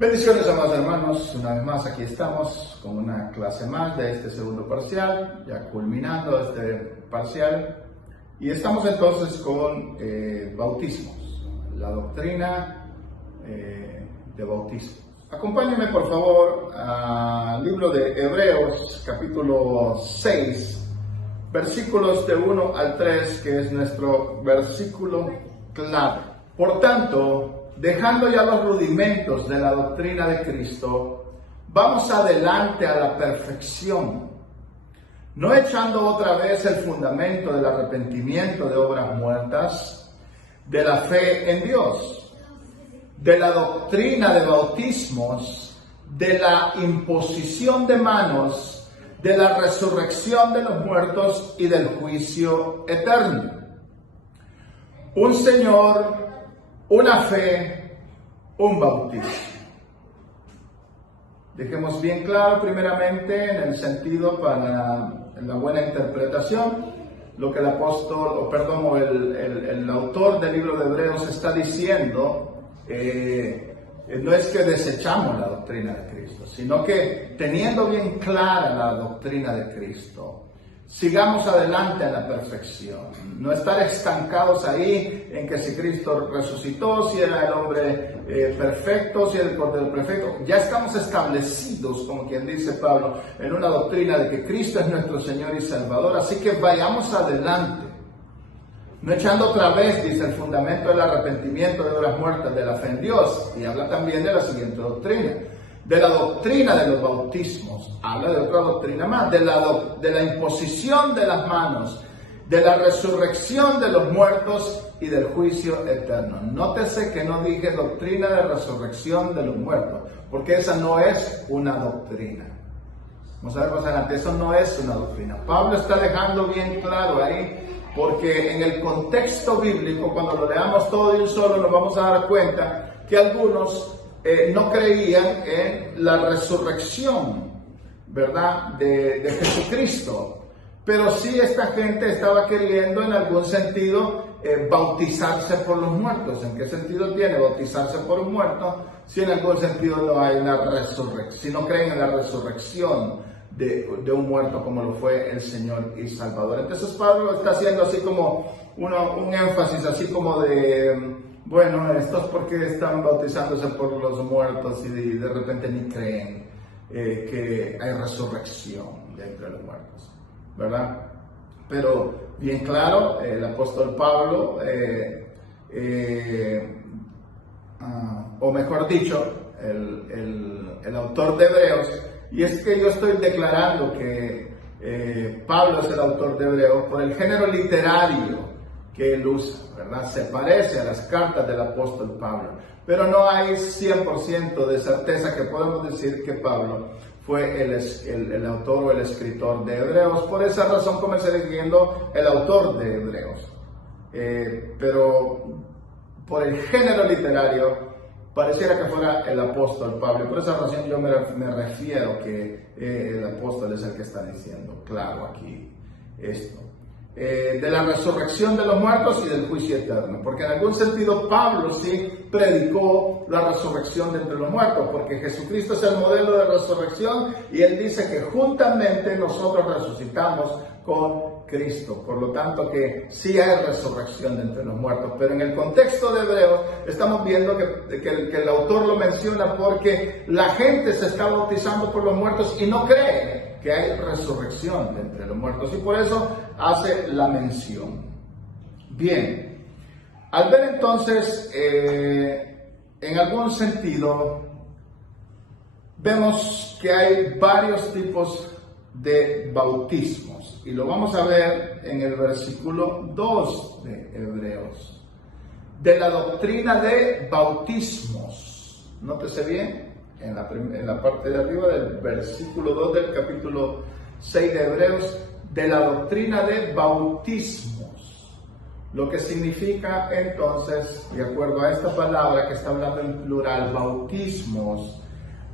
Bendiciones, amados hermanos, una vez más aquí estamos con una clase más de este segundo parcial, ya culminando este parcial, y estamos entonces con bautismos, la doctrina de bautismo. Acompáñenme por favor al libro de Hebreos, capítulo 6, versículos de 1 al 3, que es nuestro versículo clave. Por tanto, dejando ya los rudimentos de la doctrina de Cristo, vamos adelante a la perfección, no echando otra vez el fundamento del arrepentimiento de obras muertas, de la fe en Dios, de la doctrina de bautismos, de la imposición de manos, de la resurrección de los muertos y del juicio eterno. Un Señor, una fe, un bautismo. Dejemos bien claro primeramente en el sentido para la buena interpretación lo que el autor del libro de Hebreos está diciendo. No es que desechamos la doctrina de Cristo, sino que teniendo bien clara la doctrina de Cristo, sigamos adelante a la perfección, no estar estancados ahí en que si Cristo resucitó, si era el hombre perfecto, si era el Cordero perfecto. Ya estamos establecidos, como quien dice Pablo, en una doctrina de que Cristo es nuestro Señor y Salvador, así que vayamos adelante. No echando otra vez, dice, el fundamento del arrepentimiento de obras muertas, de la fe en Dios, y habla también de la siguiente doctrina. De la doctrina de los bautismos, habla de otra doctrina más, de la imposición de las manos, de la resurrección de los muertos y del juicio eterno. Nótese que no dije doctrina de resurrección de los muertos, porque esa no es una doctrina. Vamos a ver más adelante, eso no es una doctrina. Pablo está dejando bien claro ahí, porque en el contexto bíblico, cuando lo leamos todo de un solo, nos vamos a dar cuenta que algunos no creían en la resurrección, ¿verdad?, de Jesucristo. Pero sí esta gente estaba queriendo en algún sentido bautizarse por los muertos. ¿En qué sentido tiene bautizarse por un muerto si en algún sentido no hay una resurrección? Si no creen en la resurrección de un muerto como lo fue el Señor y Salvador. Entonces Pablo está haciendo así como un énfasis así como de... Bueno, estos porque están bautizándose por los muertos y de repente ni creen que hay resurrección de entre los muertos, ¿verdad? Pero bien claro, el apóstol Pablo, o mejor dicho, el autor de Hebreos, y es que yo estoy declarando que Pablo es el autor de Hebreos por el género literario que él usa, ¿verdad? Se parece a las cartas del apóstol Pablo, pero no hay 100% de certeza que podemos decir que Pablo fue el autor o el escritor de Hebreos. Por esa razón comencé diciendo el autor de Hebreos, pero por el género literario pareciera que fuera el apóstol Pablo. Por esa razón yo me refiero que el apóstol es el que está diciendo claro aquí esto. De la resurrección de los muertos y del juicio eterno, porque en algún sentido Pablo sí predicó la resurrección de entre los muertos, porque Jesucristo es el modelo de resurrección y él dice que juntamente nosotros resucitamos con Cristo. Por lo tanto que sí hay resurrección de entre los muertos, pero en el contexto de Hebreos estamos viendo que el autor lo menciona porque la gente se está bautizando por los muertos y no cree que hay resurrección de entre los muertos, y por eso hace la mención. Bien, al ver entonces, en algún sentido, vemos que hay varios tipos de bautismos, y lo vamos a ver en el versículo 2 de Hebreos, de la doctrina de bautismos. Nótese bien, en la parte de arriba del versículo 2 del capítulo 6 de Hebreos, de la doctrina de bautismos. Lo que significa entonces, de acuerdo a esta palabra que está hablando en plural, bautismos,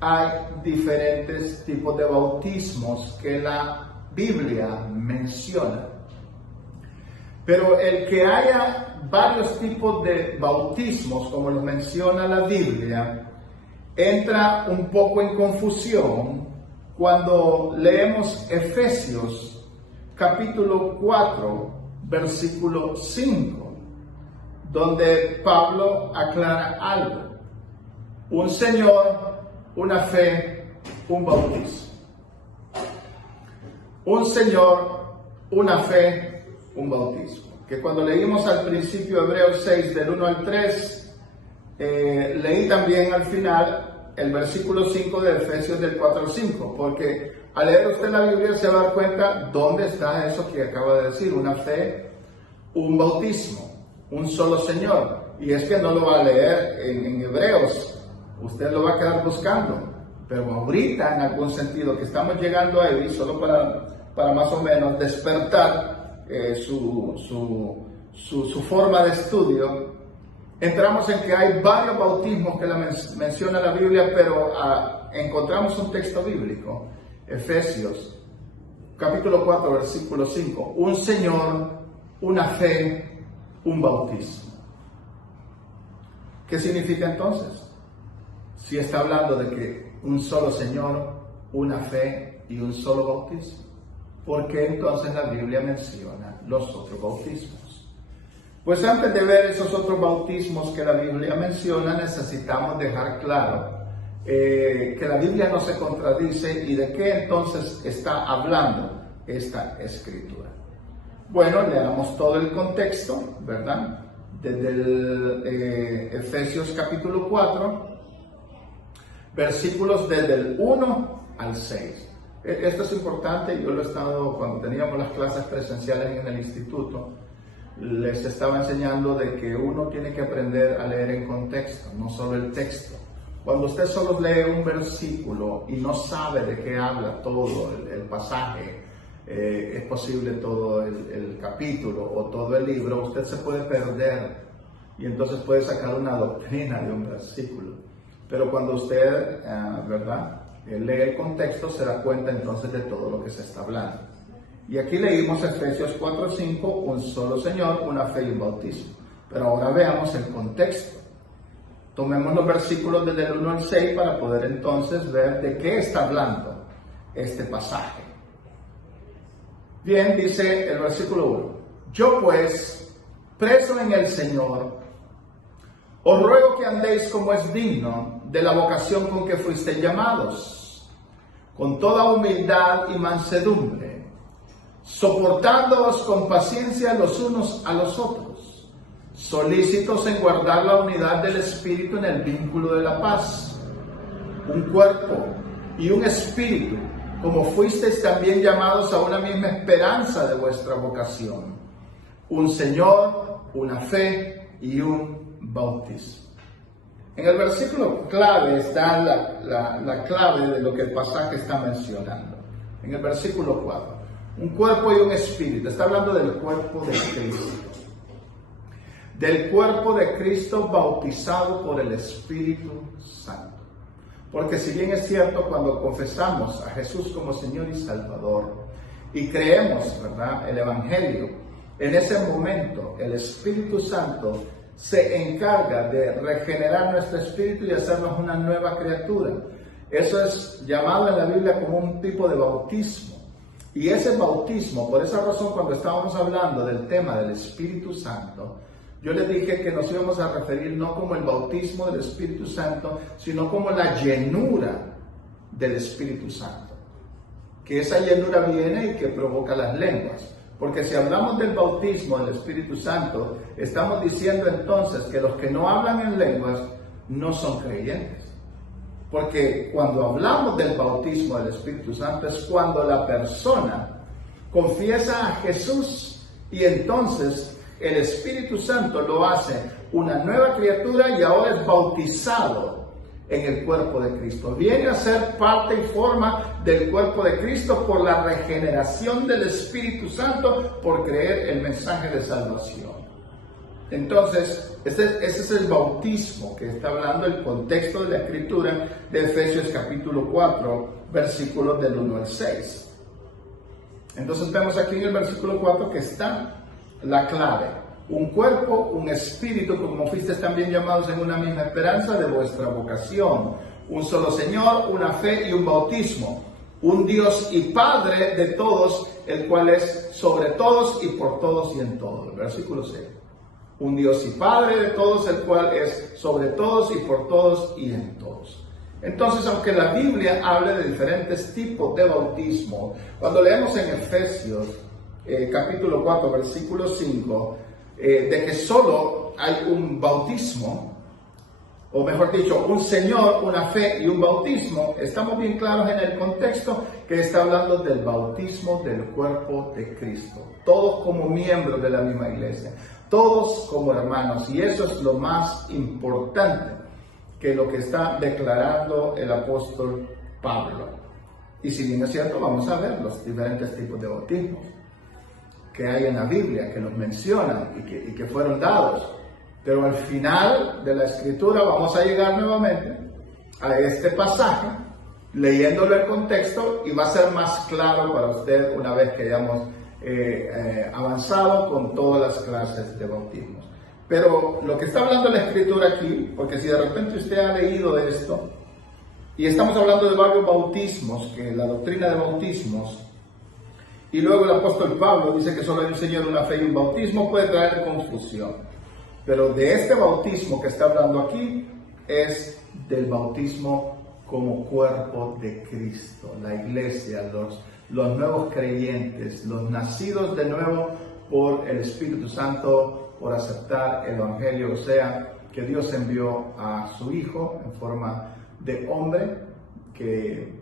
hay diferentes tipos de bautismos que la Biblia menciona. Pero el que haya varios tipos de bautismos, como los menciona la Biblia, entra un poco en confusión cuando leemos Efesios capítulo 4, versículo 5, donde Pablo aclara algo. Un Señor, una fe, un bautismo. Un Señor, una fe, un bautismo. Que cuando leímos al principio Hebreos 6 del 1 al 3, leí también al final el versículo 5 de Efesios del 4 al 5, porque al leer usted la Biblia se va a dar cuenta dónde está eso que acaba de decir, una fe, un bautismo, un solo Señor. Y es que no lo va a leer en Hebreos, usted lo va a quedar buscando, pero ahorita en algún sentido que estamos llegando ahí, solo para más o menos despertar su forma de estudio, entramos en que hay varios bautismos que menciona la Biblia, pero encontramos un texto bíblico, Efesios, capítulo 4, versículo 5, un Señor, una fe, un bautismo. ¿Qué significa entonces? Si está hablando de que un solo Señor, una fe y un solo bautismo, ¿por qué entonces la Biblia menciona los otros bautismos? Pues antes de ver esos otros bautismos que la Biblia menciona, necesitamos dejar claro que la Biblia no se contradice y de qué entonces está hablando esta escritura. Bueno, leamos todo el contexto, ¿verdad? Desde el Efesios capítulo 4, versículos desde el 1 al 6. Esto es importante, yo lo he estado, cuando teníamos las clases presenciales en el instituto, les estaba enseñando de que uno tiene que aprender a leer en contexto, no solo el texto. Cuando usted solo lee un versículo y no sabe de qué habla todo el pasaje, es posible todo el capítulo o todo el libro, usted se puede perder y entonces puede sacar una doctrina de un versículo. Pero cuando usted, ¿verdad?, lee el contexto, se da cuenta entonces de todo lo que se está hablando. Y aquí leímos Efesios 4:5, un solo Señor, una fe y un bautismo. Pero ahora veamos el contexto. Tomemos los versículos desde el 1 al 6 para poder entonces ver de qué está hablando este pasaje. Bien, dice el versículo 1. Yo pues, preso en el Señor, os ruego que andéis como es digno de la vocación con que fuisteis llamados, con toda humildad y mansedumbre, soportándoos con paciencia los unos a los otros, solícitos en guardar la unidad del Espíritu en el vínculo de la paz, un cuerpo y un espíritu, como fuisteis también llamados a una misma esperanza de vuestra vocación, un Señor, una fe y un bautismo. En el versículo clave está la clave de lo que el pasaje está mencionando. En el versículo 4, un cuerpo y un espíritu. Está hablando del cuerpo de Cristo. Del cuerpo de Cristo bautizado por el Espíritu Santo. Porque si bien es cierto, cuando confesamos a Jesús como Señor y Salvador y creemos, ¿verdad?, el Evangelio, en ese momento el Espíritu Santo se encarga de regenerar nuestro espíritu y hacernos una nueva criatura. Eso es llamado en la Biblia como un tipo de bautismo. Y ese bautismo, por esa razón, cuando estábamos hablando del tema del Espíritu Santo, yo les dije que nos íbamos a referir no como el bautismo del Espíritu Santo, sino como la llenura del Espíritu Santo. Que esa llenura viene y que provoca las lenguas. Porque si hablamos del bautismo del Espíritu Santo, estamos diciendo entonces que los que no hablan en lenguas no son creyentes. Porque cuando hablamos del bautismo del Espíritu Santo es cuando la persona confiesa a Jesús y entonces el Espíritu Santo lo hace una nueva criatura y ahora es bautizado en el cuerpo de Cristo. Viene a ser parte y forma del cuerpo de Cristo por la regeneración del Espíritu Santo, por creer el mensaje de salvación. Entonces, ese es el bautismo que está hablando el contexto de la escritura de Efesios capítulo 4, versículos del 1 al 6. Entonces vemos aquí en el versículo 4 que está la clave. Un cuerpo, un espíritu, como fuisteis también llamados en una misma esperanza de vuestra vocación. un solo Señor, una fe y un bautismo, un Dios y Padre de todos, el cual es sobre todos y por todos y en todos. El versículo 6. Un Dios y Padre de todos, el cual es sobre todos y por todos y en todos. Entonces, aunque la Biblia hable de diferentes tipos de bautismo, cuando leemos en Efesios capítulo 4, versículo 5, de que solo hay un bautismo, o mejor dicho, un Señor, una fe y un bautismo, estamos bien claros en el contexto que está hablando del bautismo del cuerpo de Cristo. Todos como miembros de la misma iglesia, todos como hermanos, y eso es lo más importante que lo que está declarando el apóstol Pablo. Y si bien es cierto, vamos a ver los diferentes tipos de bautismos que hay en la Biblia, que los mencionan y que fueron dados. Pero al final de la escritura vamos a llegar nuevamente a este pasaje, leyéndolo el contexto, y va a ser más claro para usted una vez que hayamos avanzado con todas las clases de bautismos. Pero lo que está hablando la escritura aquí, porque si de repente usted ha leído esto, y estamos hablando de varios bautismos, que la doctrina de bautismos, y luego el apóstol Pablo dice que solo hay un Señor, una fe y un bautismo, puede traer confusión. Pero de este bautismo que está hablando aquí es del bautismo como cuerpo de Cristo, la iglesia, los nuevos creyentes, los nacidos de nuevo por el Espíritu Santo, por aceptar el Evangelio, o sea, que Dios envió a su Hijo en forma de hombre, que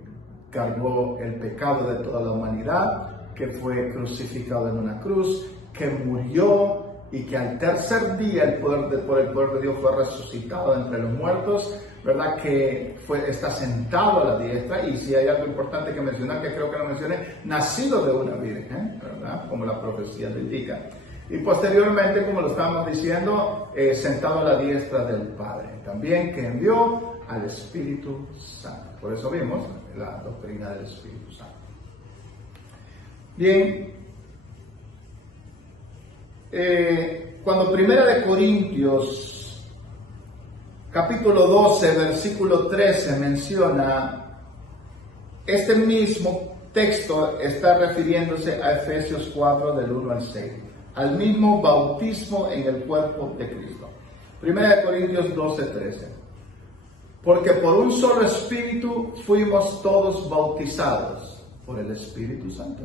cargó el pecado de toda la humanidad, que fue crucificado en una cruz, que murió y que al tercer día por el poder de Dios fue resucitado entre los muertos, ¿verdad? Que está sentado a la diestra, y si hay algo importante que mencionar, que creo que lo mencioné, nacido de una virgen, ¿verdad? Como la profecía lo indica. Y posteriormente, como lo estábamos diciendo, sentado a la diestra del Padre, también que envió al Espíritu Santo. Por eso vimos la doctrina del Espíritu Santo. Bien, cuando Primera de Corintios, capítulo 12, versículo 13, menciona este mismo texto, está refiriéndose a Efesios 4, del 1 al 6, al mismo bautismo en el cuerpo de Cristo. Primera de Corintios 12, 13. Porque por un solo Espíritu fuimos todos bautizados por el Espíritu Santo.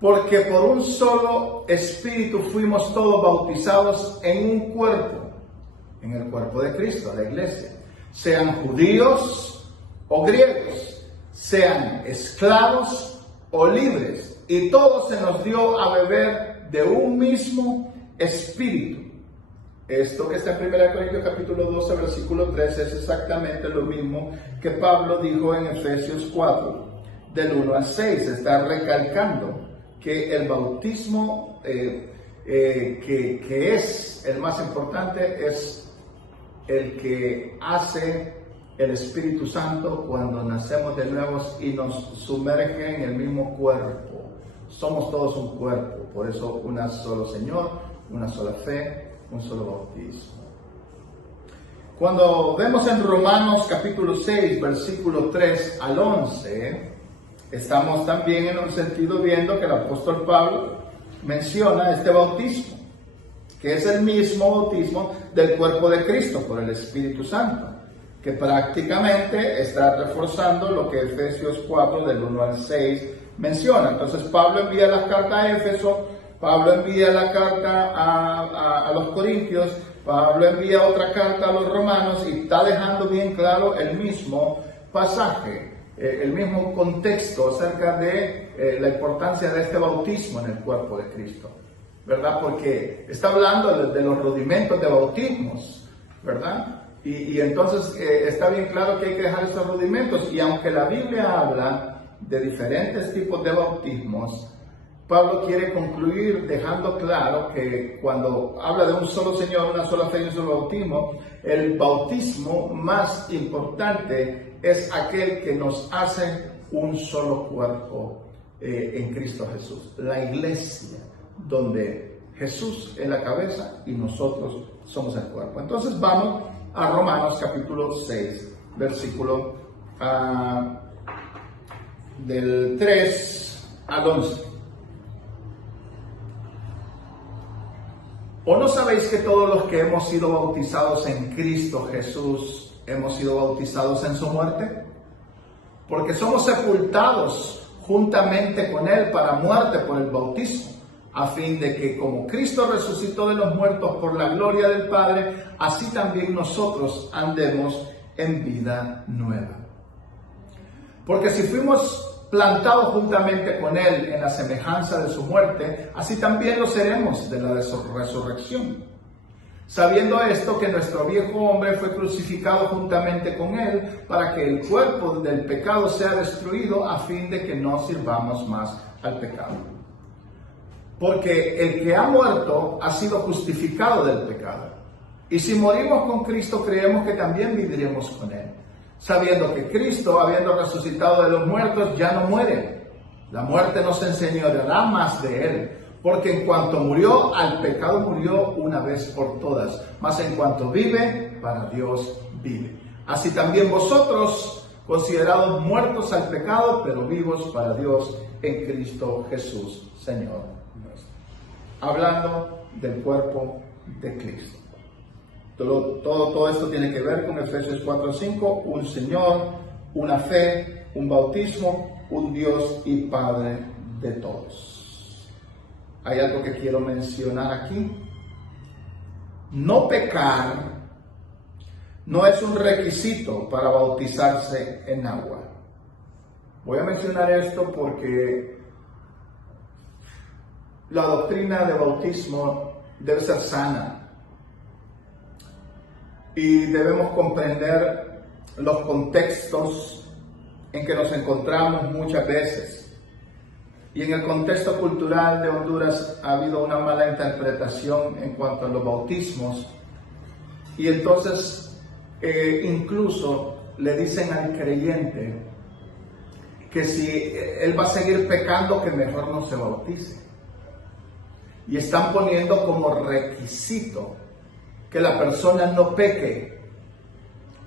Porque por un solo Espíritu fuimos todos bautizados en un cuerpo, en el cuerpo de Cristo, la iglesia. Sean judíos o griegos, sean esclavos o libres, y todos se nos dio a beber de un mismo Espíritu. Esto que está en 1 Corintios capítulo 12, versículo 13, es exactamente lo mismo que Pablo dijo en Efesios 4, del 1 al 6. Está recalcando que el bautismo que es el más importante es el que hace el Espíritu Santo cuando nacemos de nuevo y nos sumerge en el mismo cuerpo. Somos todos un cuerpo, por eso un solo Señor, una sola fe, un solo bautismo. Cuando vemos en Romanos capítulo 6, versículo 3 al 11, estamos también en un sentido viendo que el apóstol Pablo menciona este bautismo, que es el mismo bautismo del cuerpo de Cristo por el Espíritu Santo, que prácticamente está reforzando lo que Efesios 4 del 1 al 6 menciona. Entonces Pablo envía la carta a Éfeso, Pablo envía la carta a los Corintios, Pablo envía otra carta a los romanos, y está dejando bien claro el mismo pasaje, el mismo contexto acerca de la importancia de este bautismo en el cuerpo de Cristo, ¿verdad? Porque está hablando de los rudimentos de bautismos, ¿verdad? Y entonces está bien claro que hay que dejar esos rudimentos, y aunque la Biblia habla de diferentes tipos de bautismos, Pablo quiere concluir dejando claro que cuando habla de un solo Señor, una sola fe y un solo bautismo, el bautismo más importante es aquel que nos hace un solo cuerpo en Cristo Jesús. La iglesia, donde Jesús es la cabeza y nosotros somos el cuerpo. Entonces vamos a Romanos capítulo 6, versículo del 3 al 11. ¿O no sabéis que todos los que hemos sido bautizados en Cristo Jesús hemos sido bautizados en su muerte? Porque somos sepultados juntamente con Él para muerte por el bautismo, a fin de que como Cristo resucitó de los muertos por la gloria del Padre, así también nosotros andemos en vida nueva. Porque si fuimos plantados juntamente con Él en la semejanza de su muerte, así también lo seremos de la resurrección. Sabiendo esto, que nuestro viejo hombre fue crucificado juntamente con Él, para que el cuerpo del pecado sea destruido, a fin de que no sirvamos más al pecado. Porque el que ha muerto ha sido justificado del pecado. Y si morimos con Cristo, creemos que también viviremos con Él, sabiendo que Cristo, habiendo resucitado de los muertos, ya no muere. La muerte no se enseñoreará más de Él, porque en cuanto murió, al pecado murió una vez por todas, mas en cuanto vive, para Dios vive. Así también vosotros, considerados muertos al pecado, pero vivos para Dios en Cristo Jesús, Señor nuestro. Hablando del cuerpo de Cristo. Todo esto tiene que ver con Efesios 4:5, un Señor, una fe, un bautismo, un Dios y Padre de todos. Hay algo que quiero mencionar aquí. No pecar no es un requisito para bautizarse en agua. Voy a mencionar esto porque la doctrina de bautismo debe ser sana y debemos comprender los contextos en que nos encontramos muchas veces. Y en el contexto cultural de Honduras ha habido una mala interpretación en cuanto a los bautismos. Y entonces incluso le dicen al creyente que si él va a seguir pecando, que mejor no se bautice. Y están poniendo como requisito que la persona no peque.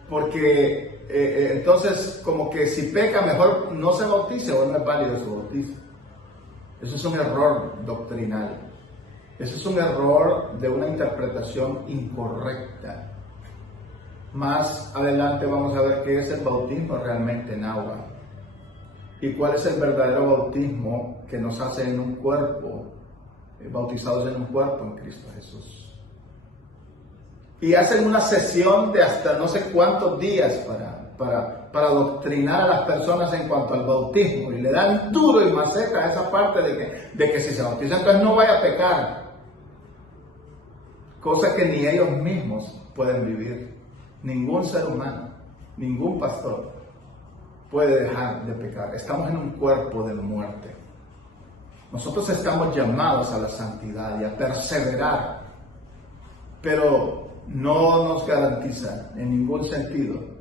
Porque entonces como que si peca, mejor no se bautice o no es válido su bautizo. Eso es un error doctrinal. Eso es un error de una interpretación incorrecta. Más adelante vamos a ver qué es el bautismo realmente en agua. Y cuál es el verdadero bautismo que nos hace en un cuerpo, bautizados en un cuerpo en Cristo Jesús. Y hacen una sesión de hasta no sé cuántos días para adoctrinar a las personas en cuanto al bautismo, y le dan duro y maseca a esa parte de que si se bautiza entonces no vaya a pecar, cosa que ni ellos mismos pueden vivir. Ningún ser humano, ningún pastor puede dejar de pecar. Estamos en un cuerpo de muerte. Nosotros estamos llamados a la santidad y a perseverar, pero no nos garantiza en ningún sentido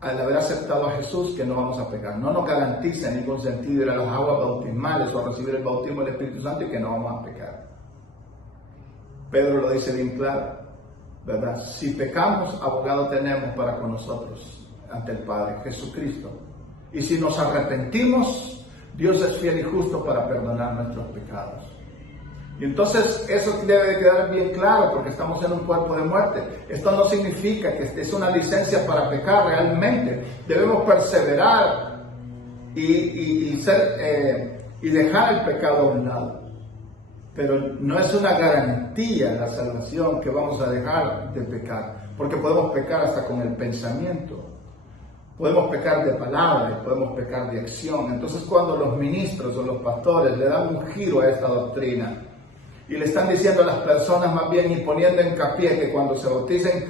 al haber aceptado a Jesús, que no vamos a pecar. No nos garantiza en ningún sentido ir a las aguas bautismales o a recibir el bautismo del Espíritu Santo y que no vamos a pecar. Pedro lo dice bien claro, ¿verdad? Si pecamos, abogado tenemos para con nosotros ante el Padre, Jesucristo. Y si nos arrepentimos, Dios es fiel y justo para perdonar nuestros pecados. Y entonces eso debe quedar bien claro, porque estamos en un cuerpo de muerte. Esto no significa que es una licencia para pecar realmente. Debemos perseverar y dejar el pecado a un lado. Pero no es una garantía la salvación que vamos a dejar de pecar, porque podemos pecar hasta con el pensamiento. Podemos pecar de palabras, podemos pecar de acción. Entonces, cuando los ministros o los pastores le dan un giro a esta doctrina y le están diciendo a las personas, más bien, y poniendo hincapié que cuando se bauticen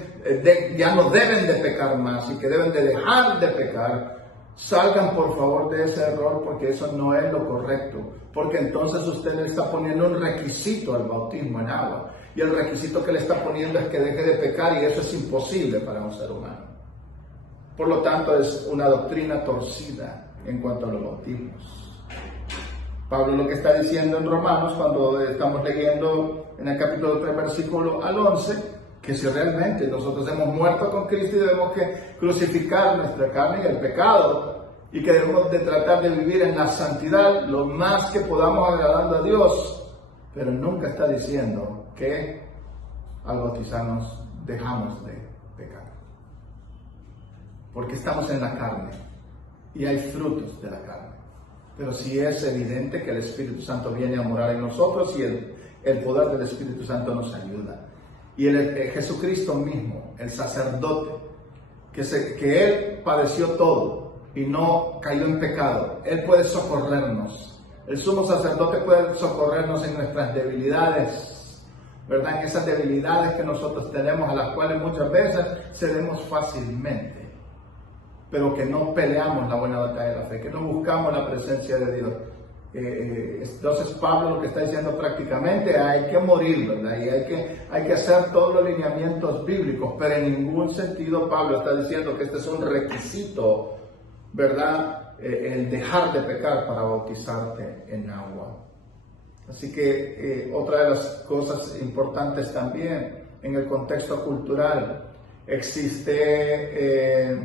ya no deben de pecar más y que deben de dejar de pecar, salgan por favor de ese error, porque eso no es lo correcto. Porque entonces usted le está poniendo un requisito al bautismo en agua. Y el requisito que le está poniendo es que deje de pecar, y eso es imposible para un ser humano. Por lo tanto, es una doctrina torcida en cuanto a los bautismos. Pablo lo que está diciendo en Romanos, cuando estamos leyendo en el capítulo 3, versículo al 11, que si realmente nosotros hemos muerto con Cristo y debemos que crucificar nuestra carne y el pecado, y que debemos de tratar de vivir en la santidad lo más que podamos agradando a Dios, pero nunca está diciendo que al bautizarnos dejamos de pecar, porque estamos en la carne y hay frutos de la carne. Pero sí es evidente que el Espíritu Santo viene a morar en nosotros y el poder del Espíritu Santo nos ayuda. Y Jesucristo mismo, el sacerdote, que Él padeció todo y no cayó en pecado, Él puede socorrernos. El sumo sacerdote puede socorrernos en nuestras debilidades, ¿verdad? En esas debilidades que nosotros tenemos, a las cuales muchas veces cedemos fácilmente, pero que no peleamos la buena batalla de la fe, que no buscamos la presencia de Dios. Entonces Pablo lo que está diciendo prácticamente, hay que morir, ¿verdad? Y hay que hacer todos los lineamientos bíblicos, pero en ningún sentido Pablo está diciendo que este es un requisito, ¿verdad? El dejar de pecar para bautizarte en agua. Así que otra de las cosas importantes también en el contexto cultural, existe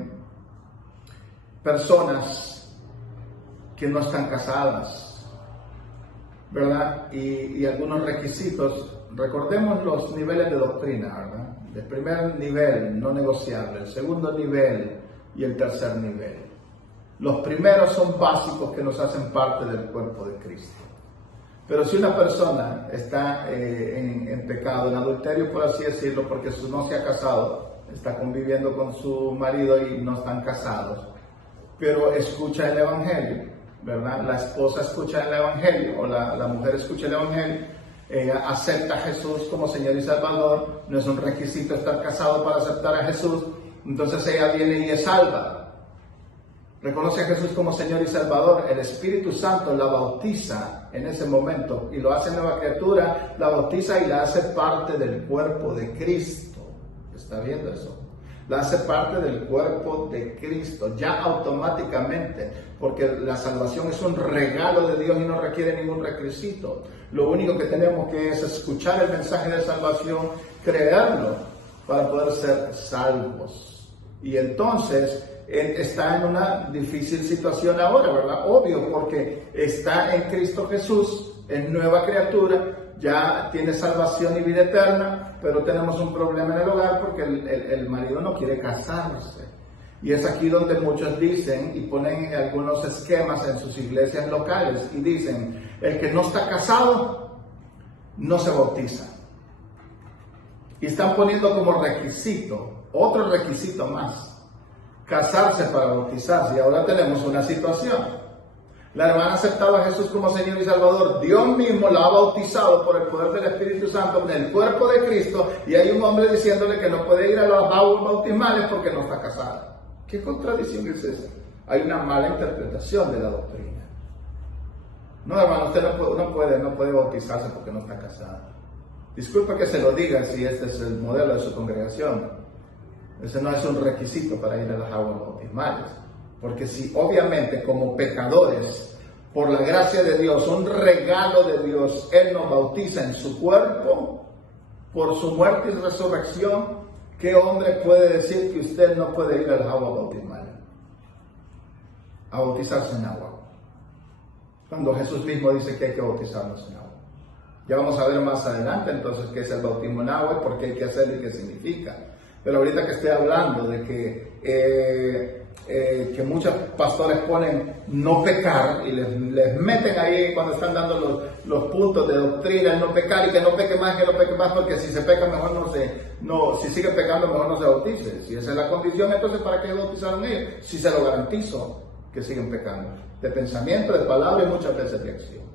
personas que no están casadas, ¿verdad? Y algunos requisitos. Recordemos los niveles de doctrina, ¿verdad? El primer nivel, no negociable. El segundo nivel y el tercer nivel. Los primeros son básicos, que nos hacen parte del cuerpo de Cristo. Pero si una persona está en pecado, en adulterio, por así decirlo, porque no se ha casado, está conviviendo con su marido y no están casados, pero escucha el Evangelio, ¿verdad? La esposa escucha el Evangelio, o la mujer escucha el Evangelio, acepta a Jesús como Señor y Salvador. No es un requisito estar casado para aceptar a Jesús. Entonces ella viene y es salva. Reconoce a Jesús como Señor y Salvador. El Espíritu Santo la bautiza en ese momento y lo hace nueva criatura, la bautiza y la hace parte del cuerpo de Cristo. ¿Está viendo eso? La hace parte del cuerpo de Cristo, ya automáticamente, porque la salvación es un regalo de Dios y no requiere ningún requisito. Lo único que tenemos que es escuchar el mensaje de salvación, creerlo, para poder ser salvos. Y entonces está en una difícil situación ahora, ¿verdad? Obvio, porque está en Cristo Jesús, es nueva criatura, ya tiene salvación y vida eterna, pero tenemos un problema en el hogar porque el marido no quiere casarse. Y es aquí donde muchos dicen y ponen algunos esquemas en sus iglesias locales y dicen, el que no está casado no se bautiza. Y están poniendo como requisito, otro requisito más, casarse para bautizarse. Y ahora tenemos una situación. La hermana ha aceptado a Jesús como Señor y Salvador. Dios mismo la ha bautizado por el poder del Espíritu Santo en el cuerpo de Cristo. Y hay un hombre diciéndole que no puede ir a las aguas bautismales porque no está casado. ¿Qué contradicción es esa? Hay una mala interpretación de la doctrina. No, hermano, usted no puede bautizarse porque no está casado. Disculpe que se lo diga si este es el modelo de su congregación. Ese no es un requisito para ir a las aguas bautismales. Porque si obviamente como pecadores, por la gracia de Dios, un regalo de Dios, Él nos bautiza en su cuerpo, por su muerte y resurrección, ¿qué hombre puede decir que usted no puede ir a las aguas bautismales? A bautizarse en agua. Cuando Jesús mismo dice que hay que bautizarnos en agua. Ya vamos a ver más adelante entonces qué es el bautismo en agua, por qué hay que hacerlo y qué significa. Pero ahorita que estoy hablando de que muchos pastores ponen no pecar y les meten ahí cuando están dando los puntos de doctrina, el no pecar y que no peque más, porque si se peca mejor si sigue pecando mejor no se bautice. Si esa es la condición, entonces ¿para qué bautizaron ellos? Si se lo garantizo que siguen pecando, de pensamiento, de palabra y muchas veces de acción.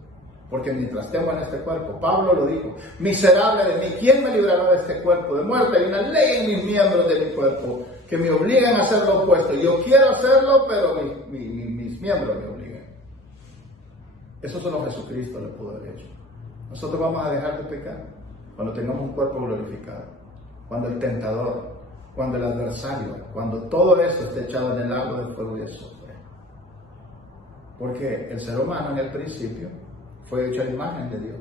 Porque mientras tengo en este cuerpo, Pablo lo dijo, miserable de mí, ¿quién me librará de este cuerpo de muerte? Hay una ley en mis miembros de mi cuerpo que me obligan a hacer lo opuesto. Yo quiero hacerlo, pero mis miembros me obligan. Eso solo Jesucristo lo pudo haber hecho. Nosotros vamos a dejar de pecar cuando tengamos un cuerpo glorificado, cuando el tentador, cuando el adversario, cuando todo eso esté echado en el agua de fuego y azufre. Porque el ser humano en el principio fue hecho a la imagen de Dios.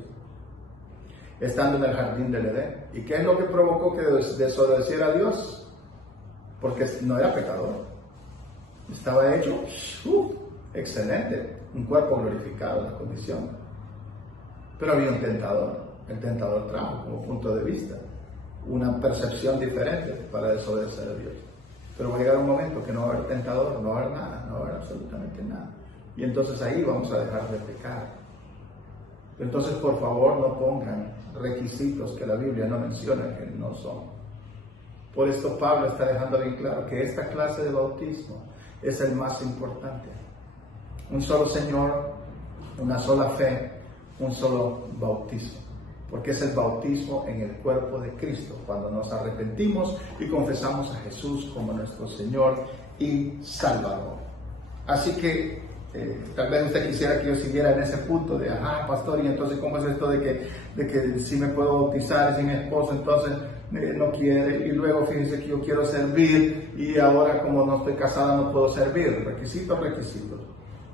estando en el jardín del Edén. ¿Y qué es lo que provocó que desobedeciera a Dios? Porque no era pecador. Estaba hecho excelente, un cuerpo glorificado, la condición. Pero había un tentador. El tentador trajo como punto de vista una percepción diferente para desobedecer a Dios. Pero va a llegar un momento que no va a haber tentador, no va a haber nada, no va a haber absolutamente nada. Y entonces ahí vamos a dejar de pecar. Entonces, por favor, no pongan requisitos que la Biblia no menciona que no son. Por esto Pablo está dejando bien claro que esta clase de bautismo es el más importante. Un solo Señor, una sola fe, un solo bautismo. Porque es el bautismo en el cuerpo de Cristo, cuando nos arrepentimos y confesamos a Jesús como nuestro Señor y Salvador. Así que tal vez usted quisiera que yo siguiera en ese punto de, pastor, y entonces ¿cómo es esto de que si me puedo bautizar, si mi esposo entonces no quiere, y luego fíjense que yo quiero servir y ahora como no estoy casada no puedo servir? Requisitos.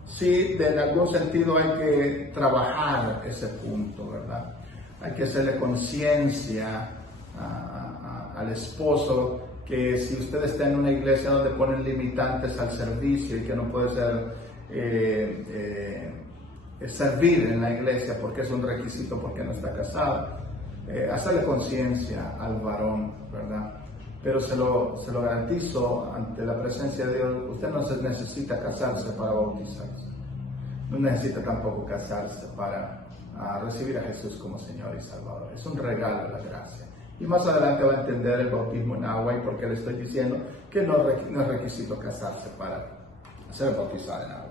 Sí, en algún sentido hay que trabajar ese punto, ¿verdad? Hay que hacerle conciencia al esposo que si usted está en una iglesia donde ponen limitantes al servicio y que no puede servir en la iglesia porque es un requisito porque no está casado, hacerle conciencia al varón, ¿verdad? Pero se lo garantizo, ante la presencia de Dios, usted no necesita casarse para bautizarse. No necesita tampoco casarse para recibir a Jesús como Señor y Salvador. Es un regalo de la gracia. Y más adelante va a entender el bautismo en agua y por qué le estoy diciendo que no es requisito casarse para ser bautizado en agua.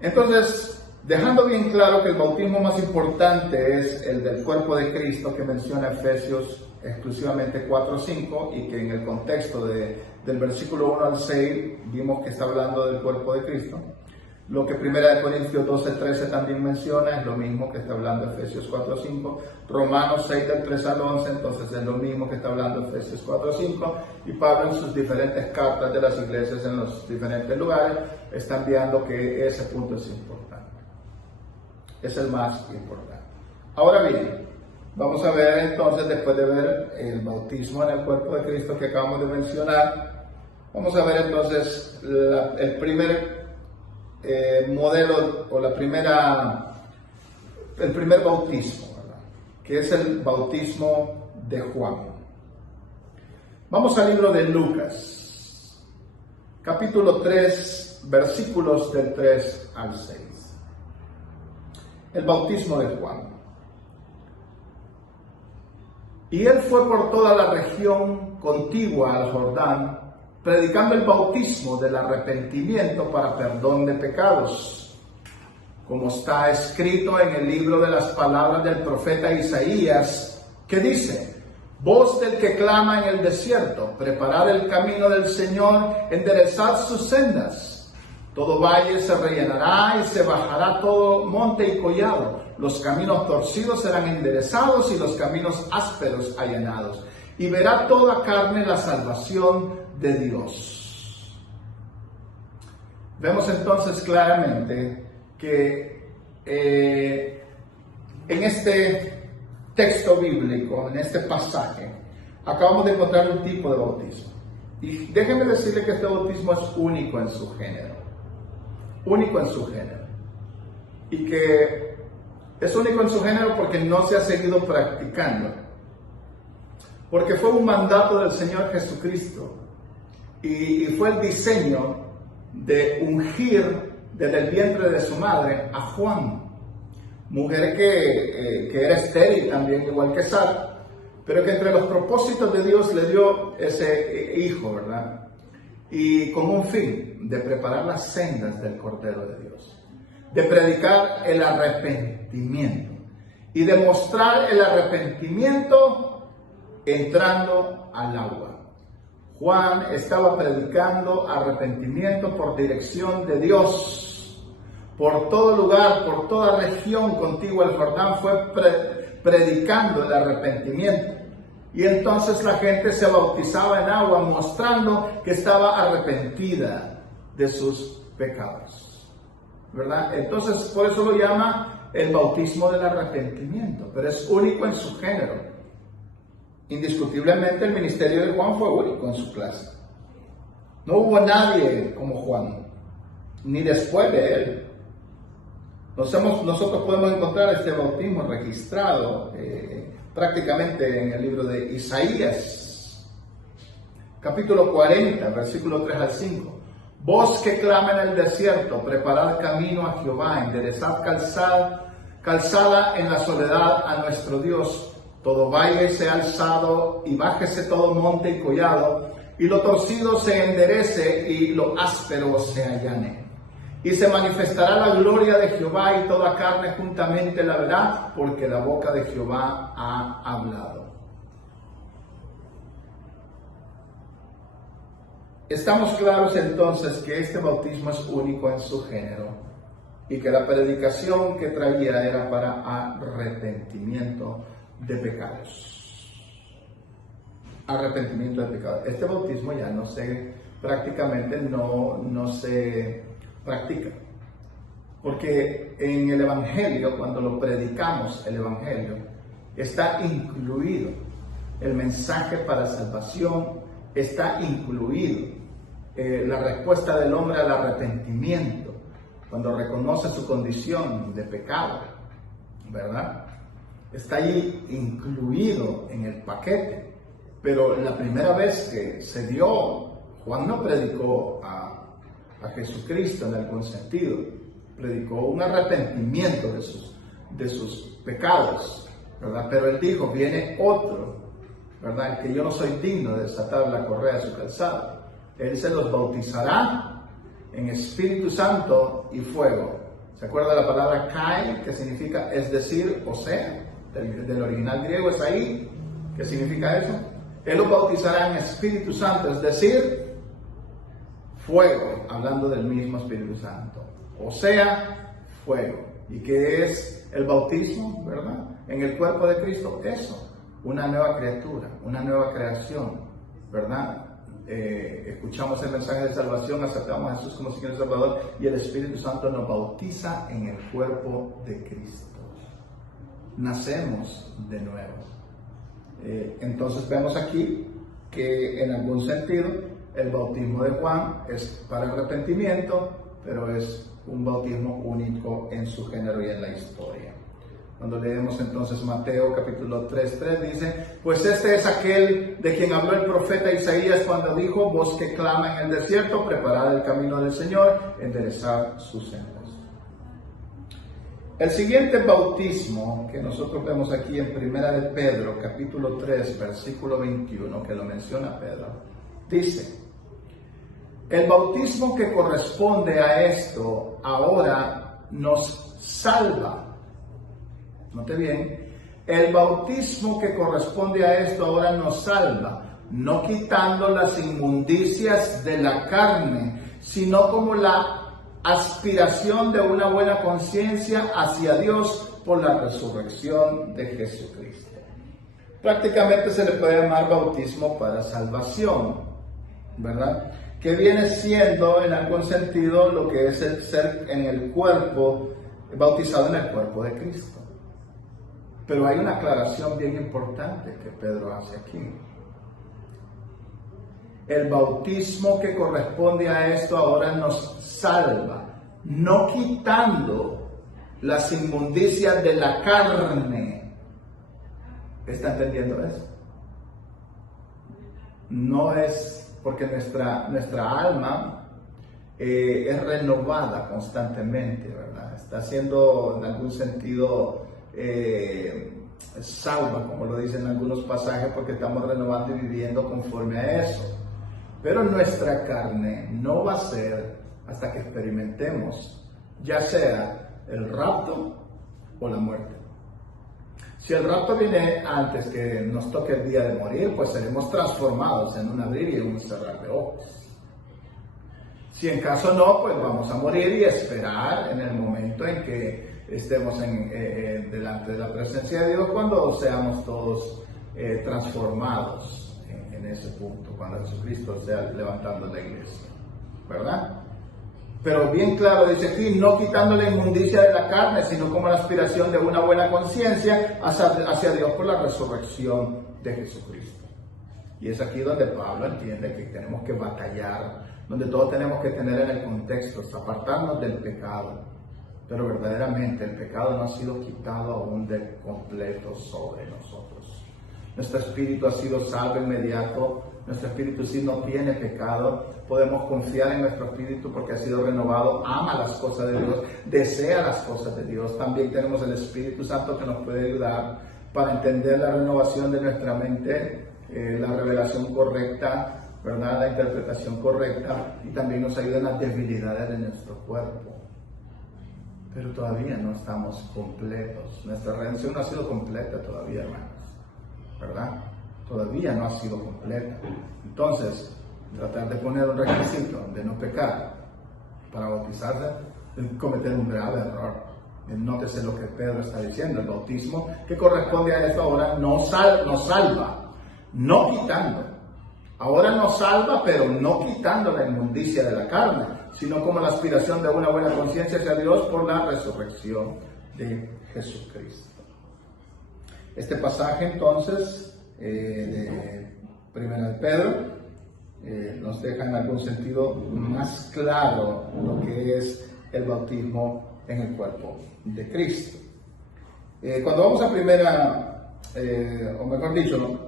Entonces, dejando bien claro que el bautismo más importante es el del cuerpo de Cristo, que menciona Efesios exclusivamente 4:5, y que en el contexto del versículo 1 al 6 vimos que está hablando del cuerpo de Cristo. Lo que 1 Corintios 12:13 también menciona es lo mismo que está hablando Efesios 4:5. Romanos 6 del 3 al 11, entonces es lo mismo que está hablando Efesios 4:5. Y Pablo en sus diferentes cartas de las iglesias en los diferentes lugares está enviando que ese punto es importante. Es el más importante. Ahora bien, vamos a ver entonces, después de ver el bautismo en el cuerpo de Cristo que acabamos de mencionar, vamos a ver entonces el primer modelo o el primer bautismo, ¿verdad? Que es el bautismo de Juan. Vamos al libro de Lucas, capítulo 3, versículos del 3 al 6. El bautismo de Juan. Y él fue por toda la región contigua al Jordán, predicando el bautismo del arrepentimiento para perdón de pecados, como está escrito en el libro de las palabras del profeta Isaías, que dice: voz del que clama en el desierto, preparad el camino del Señor, enderezad sus sendas. Todo valle se rellenará y se bajará todo monte y collado. Los caminos torcidos serán enderezados y los caminos ásperos allanados. Y verá toda carne la salvación de Dios. Vemos entonces claramente que en este texto bíblico, en este pasaje, acabamos de encontrar un tipo de bautismo. Y déjenme decirle que este bautismo es único en su género. Único en su género. Y que es único en su género porque no se ha seguido practicando. Porque fue un mandato del Señor Jesucristo. Y fue el diseño de ungir desde el vientre de su madre a Juan, mujer que era estéril también, igual que Sara, pero que entre los propósitos de Dios le dio ese hijo, ¿verdad? Y con un fin de preparar las sendas del Cordero de Dios, de predicar el arrepentimiento y de mostrar el arrepentimiento entrando al agua. Juan estaba predicando arrepentimiento por dirección de Dios. Por todo lugar, por toda región contigua al Jordán fue predicando el arrepentimiento. Y entonces la gente se bautizaba en agua mostrando que estaba arrepentida de sus pecados, ¿verdad? Entonces por eso lo llama el bautismo del arrepentimiento, pero es único en su género. Indiscutiblemente el ministerio de Juan fue único en su clase. No hubo nadie como Juan, ni después de él. Nosotros podemos encontrar este bautismo registrado prácticamente en el libro de Isaías, capítulo 40, versículo 3 al 5. Voz que clama en el desierto, preparad camino a Jehová, enderezad calzada en la soledad a nuestro Dios. Todo valle sea alzado y bájese todo monte y collado, y lo torcido se enderece y lo áspero se allane. Y se manifestará la gloria de Jehová y toda carne juntamente la verá, porque la boca de Jehová ha hablado. Estamos claros entonces que este bautismo es único en su género y que la predicación que traía era para arrepentimiento de pecados. Arrepentimiento de pecados. Este bautismo ya prácticamente no se practica. Porque en el Evangelio, cuando lo predicamos, el Evangelio, está incluido el mensaje para salvación, está incluido la respuesta del hombre al arrepentimiento, cuando reconoce su condición de pecado, ¿verdad? Está allí incluido en el paquete. Pero la primera vez que se dio, Juan no predicó a Jesucristo en algún sentido, predicó un arrepentimiento de sus pecados, ¿verdad? Pero él dijo, viene otro, ¿verdad? Que yo no soy digno de desatar la correa de su calzado. Él se los bautizará en Espíritu Santo y fuego. ¿Se acuerda la palabra kai, que significa es decir, o sea? Del original griego es ahí. ¿Qué significa eso? Él los bautizará en Espíritu Santo, es decir, fuego, hablando del mismo Espíritu Santo. O sea, fuego. ¿Y qué es el bautismo, verdad? En el cuerpo de Cristo, eso. Una nueva criatura, una nueva creación, ¿verdad? Escuchamos el mensaje de salvación, aceptamos a Jesús como Señor y Salvador, y el Espíritu Santo nos bautiza en el cuerpo de Cristo. Nacemos de nuevo. Entonces vemos aquí que en algún sentido el bautismo de Juan es para el arrepentimiento, pero es un bautismo único en su género y en la historia. Cuando leemos entonces Mateo capítulo 3:3 dice, pues este es aquel de quien habló el profeta Isaías cuando dijo, voz que clama en el desierto, preparad el camino del Señor, enderezad sus sendas. El siguiente bautismo que nosotros vemos aquí en Primera de Pedro capítulo 3 versículo 21, que lo menciona Pedro, dice, el bautismo que corresponde a esto ahora nos salva. Note bien, el bautismo que corresponde a esto ahora nos salva, no quitando las inmundicias de la carne, sino como la aspiración de una buena conciencia hacia Dios por la resurrección de Jesucristo. Prácticamente se le puede llamar bautismo para salvación, ¿verdad? Que viene siendo en algún sentido lo que es el ser en el cuerpo, bautizado en el cuerpo de Cristo. Pero hay una aclaración bien importante que Pedro hace aquí. El bautismo que corresponde a esto ahora nos salva, no quitando las inmundicias de la carne. ¿Está entendiendo eso? No es porque nuestra alma es renovada constantemente, ¿verdad? Está siendo en algún sentido salva, como lo dicen algunos pasajes, porque estamos renovando y viviendo conforme a eso. Pero nuestra carne no va a ser hasta que experimentemos ya sea el rapto o la muerte. Si el rapto viene antes que nos toque el día de morir, pues seremos transformados en un abrir y en un cerrar de ojos. Si en caso no, pues vamos a morir y esperar en el momento en que estemos delante de la presencia de Dios, cuando seamos todos transformados en ese punto, cuando Jesucristo sea levantando la iglesia, ¿verdad? Pero bien claro dice aquí, no quitando la inmundicia de la carne, sino como la aspiración de una buena conciencia hacia Dios por la resurrección de Jesucristo. Y es aquí donde Pablo entiende que tenemos que batallar, donde todos tenemos que tener en el contexto, apartarnos del pecado. Pero verdaderamente el pecado no ha sido quitado aún de completo sobre nosotros. Nuestro espíritu ha sido salvo inmediato, nuestro espíritu sí no tiene pecado, podemos confiar en nuestro espíritu porque ha sido renovado, ama las cosas de Dios, desea las cosas de Dios. También tenemos el Espíritu Santo que nos puede ayudar para entender la renovación de nuestra mente, la revelación correcta, ¿verdad? La interpretación correcta, y también nos ayuda en las debilidades de nuestro cuerpo. Pero todavía no estamos completos. Nuestra redención no ha sido completa todavía, hermanos, ¿verdad? Todavía no ha sido completa. Entonces, tratar de poner un requisito de no pecar para bautizarse es cometer un grave error. Nótese lo que Pedro está diciendo. El bautismo que corresponde a esto ahora nos salva, no quitando. Ahora nos salva, pero no quitando la inmundicia de la carne, sino como la aspiración de una buena conciencia hacia Dios por la resurrección de Jesucristo. Este pasaje entonces de 1 Pedro nos deja en algún sentido más claro lo que es el bautismo en el cuerpo de Cristo. Cuando vamos a o mejor dicho,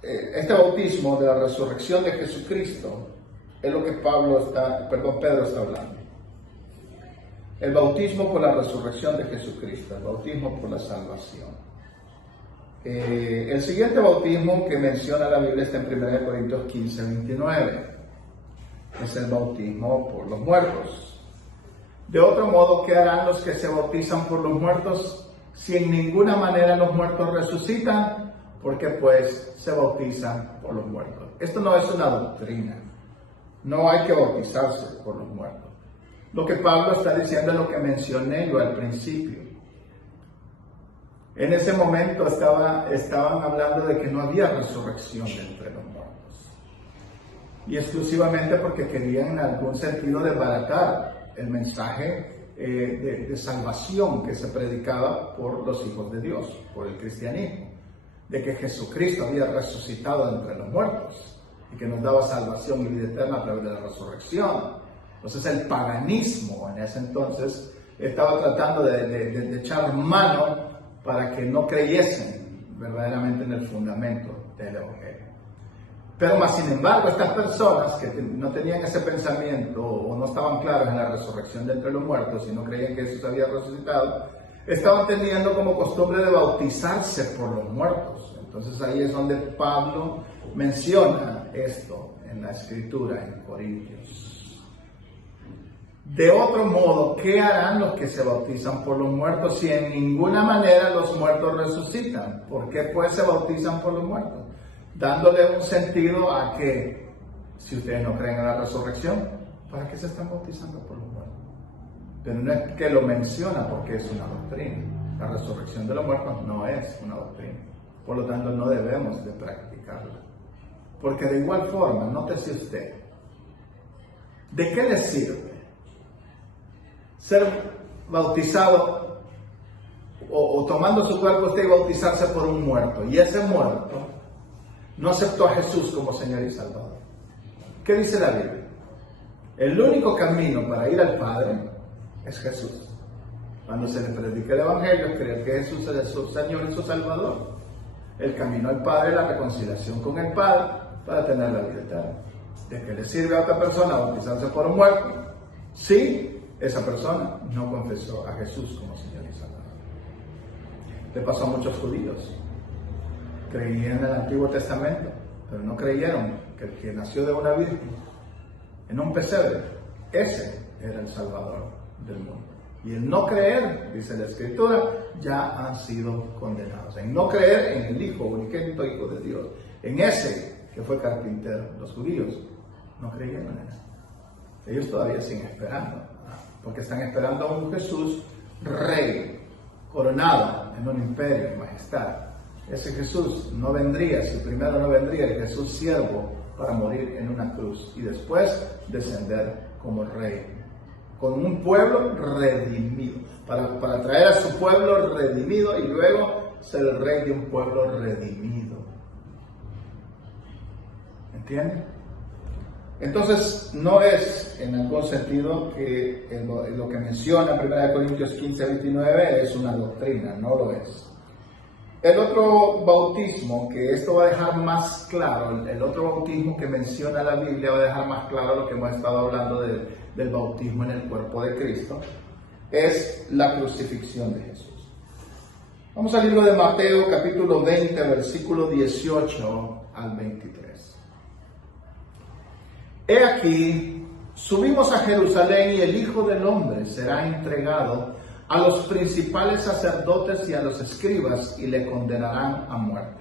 este bautismo de la resurrección de Jesucristo es lo que Pedro está hablando. El bautismo por la resurrección de Jesucristo, el bautismo por la salvación. El siguiente bautismo que menciona la Biblia está en 1 Corintios 15, 29. Es el bautismo por los muertos. De otro modo, ¿qué harán los que se bautizan por los muertos si en ninguna manera los muertos resucitan? Porque pues se bautizan por los muertos. Esto no es una doctrina. No hay que bautizarse por los muertos. Lo que Pablo está diciendo es lo que mencioné yo al principio. En ese momento estaban hablando de que no había resurrección de entre los muertos. Y exclusivamente porque querían en algún sentido desbaratar el mensaje de salvación que se predicaba por los hijos de Dios, por el cristianismo. De que Jesucristo había resucitado de entre los muertos y que nos daba salvación y vida eterna a través de la resurrección. Entonces el paganismo en ese entonces estaba tratando de echar mano para que no creyesen verdaderamente en el fundamento del Evangelio. Pero más sin embargo, estas personas que no tenían ese pensamiento o no estaban claros en la resurrección de entre los muertos y no creían que Jesús había resucitado, estaban teniendo como costumbre de bautizarse por los muertos. Entonces ahí es donde Pablo menciona esto en la Escritura en Corintios. De otro modo, ¿qué harán los que se bautizan por los muertos si en ninguna manera los muertos resucitan? ¿Por qué pues se bautizan por los muertos? Dándole un sentido a que, si ustedes no creen en la resurrección, ¿para qué se están bautizando por los muertos? Pero no es que lo menciona porque es una doctrina. La resurrección de los muertos no es una doctrina. Por lo tanto, no debemos de practicarla. Porque de igual forma, nótese usted, ¿de qué le sirve ser bautizado o tomando su cuerpo usted y bautizarse por un muerto? Y ese muerto no aceptó a Jesús como Señor y Salvador. ¿Qué dice la Biblia? El único camino para ir al Padre es Jesús. Cuando se le predica el Evangelio, es creer que Jesús es su Señor y su Salvador. El camino al Padre, la reconciliación con el Padre para tener la vida eterna. ¿De qué le sirve a otra persona bautizarse por un muerto? Sí, esa persona no confesó a Jesús como Señor y Salvador. Le pasó a muchos judíos. Creían en el Antiguo Testamento, pero no creyeron que el que nació de una virgen en un pesebre, ese era el Salvador del mundo. Y el no creer, dice la Escritura, ya han sido condenados. En no creer en el Hijo, unigénito Hijo de Dios, en ese que fue carpintero, los judíos no creyeron en eso. Ellos todavía siguen esperando, porque están esperando a un Jesús rey, coronado en un imperio, en majestad. Ese Jesús no vendría, si primero no vendría el Jesús siervo para morir en una cruz y después descender como rey con un pueblo redimido, para traer a su pueblo redimido y luego ser el rey de un pueblo redimido. ¿Entienden? Entonces, no es en algún sentido que lo que menciona 1 Corintios 15, 29 es una doctrina, no lo es. El otro bautismo, que esto va a dejar más claro, el otro bautismo que menciona la Biblia va a dejar más claro lo que hemos estado hablando del bautismo en el cuerpo de Cristo, es la crucifixión de Jesús. Vamos al libro de Mateo, capítulo 20, versículo 18 al 23. He aquí, subimos a Jerusalén y el Hijo del Hombre será entregado a los principales sacerdotes y a los escribas y le condenarán a muerte.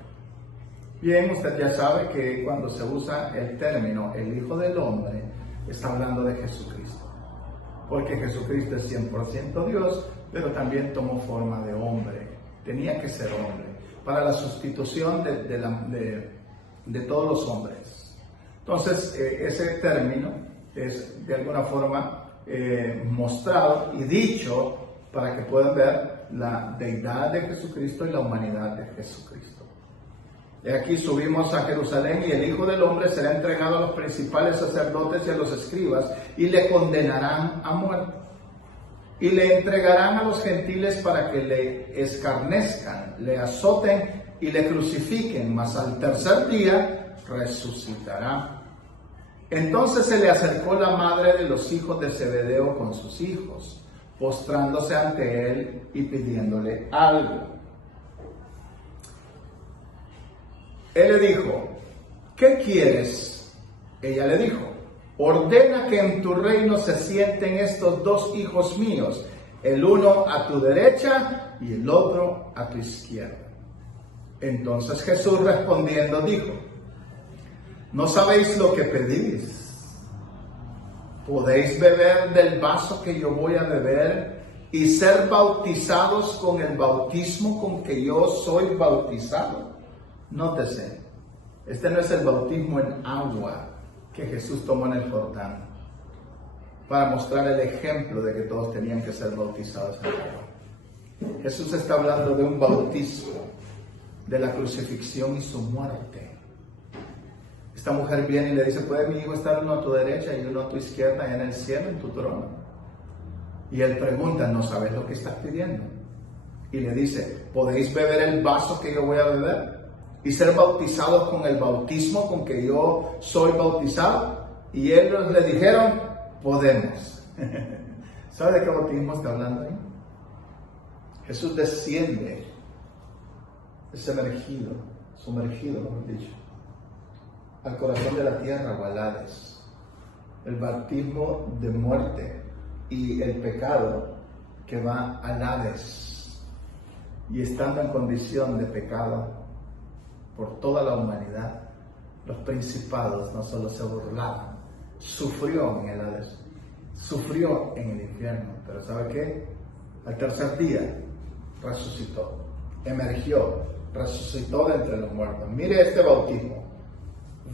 Bien, usted ya sabe que cuando se usa el término el Hijo del Hombre, está hablando de Jesucristo. Porque Jesucristo es 100% Dios, pero también tomó forma de hombre. Tenía que ser hombre para la sustitución de todos los hombres. Entonces, ese término es de alguna forma mostrado y dicho para que puedan ver la deidad de Jesucristo y la humanidad de Jesucristo. De aquí subimos a Jerusalén y el Hijo del Hombre será entregado a los principales sacerdotes y a los escribas y le condenarán a muerte. Y le entregarán a los gentiles para que le escarnezcan, le azoten y le crucifiquen, mas al tercer día resucitará. Entonces se le acercó la madre de los hijos de Zebedeo con sus hijos, postrándose ante él y pidiéndole algo. Él le dijo, ¿qué quieres? Ella le dijo, ordena que en tu reino se sienten estos dos hijos míos, el uno a tu derecha y el otro a tu izquierda. Entonces Jesús respondiendo dijo, ¿no sabéis lo que pedís? ¿Podéis beber del vaso que yo voy a beber y ser bautizados con el bautismo con que yo soy bautizado? Nótese, este no es el bautismo en agua que Jesús tomó en el Jordán para mostrar el ejemplo de que todos tenían que ser bautizados en agua. Jesús está hablando de un bautismo, de la crucifixión y su muerte. Esta mujer viene y le dice, ¿puede mi hijo estar uno a tu derecha y uno a tu izquierda allá en el cielo, en tu trono? Y él pregunta, ¿no sabes lo que estás pidiendo? Y le dice, ¿podéis beber el vaso que yo voy a beber? Y ser bautizados con el bautismo con que yo soy bautizado. Y ellos le dijeron, podemos. ¿Sabe de qué bautismo está hablando ahí? Jesús desciende, es sumergido, mejor dicho, al corazón de la tierra o al Hades. El bautismo de muerte y el pecado que va al Hades. Y estando en condición de pecado por toda la humanidad, los principados no solo se burlaban, sufrió en el Hades, sufrió en el infierno, pero ¿sabe qué? Al tercer día resucitó, emergió, resucitó de entre los muertos. Mire este bautismo,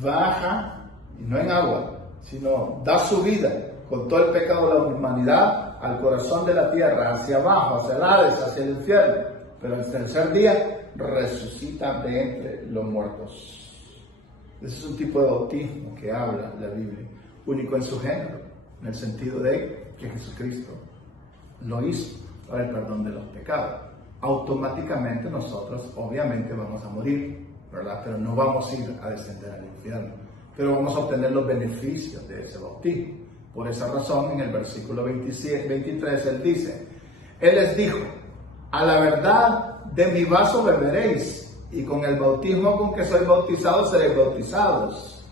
baja, y no en agua, sino da su vida con todo el pecado de la humanidad al corazón de la tierra, hacia abajo, hacia el Hades, hacia el infierno, pero el tercer día resucita de entre los muertos. Ese es un tipo de bautismo que habla la Biblia, único en su género, en el sentido de que Jesucristo lo hizo para el perdón de los pecados. Automáticamente nosotros obviamente vamos a morir, ¿verdad? Pero no vamos a ir a descender al infierno, pero vamos a obtener los beneficios de ese bautismo. Por esa razón, en el versículo 23, él dice, él les dijo, a la verdad de mi vaso beberéis, y con el bautismo con que soy bautizado seréis bautizados.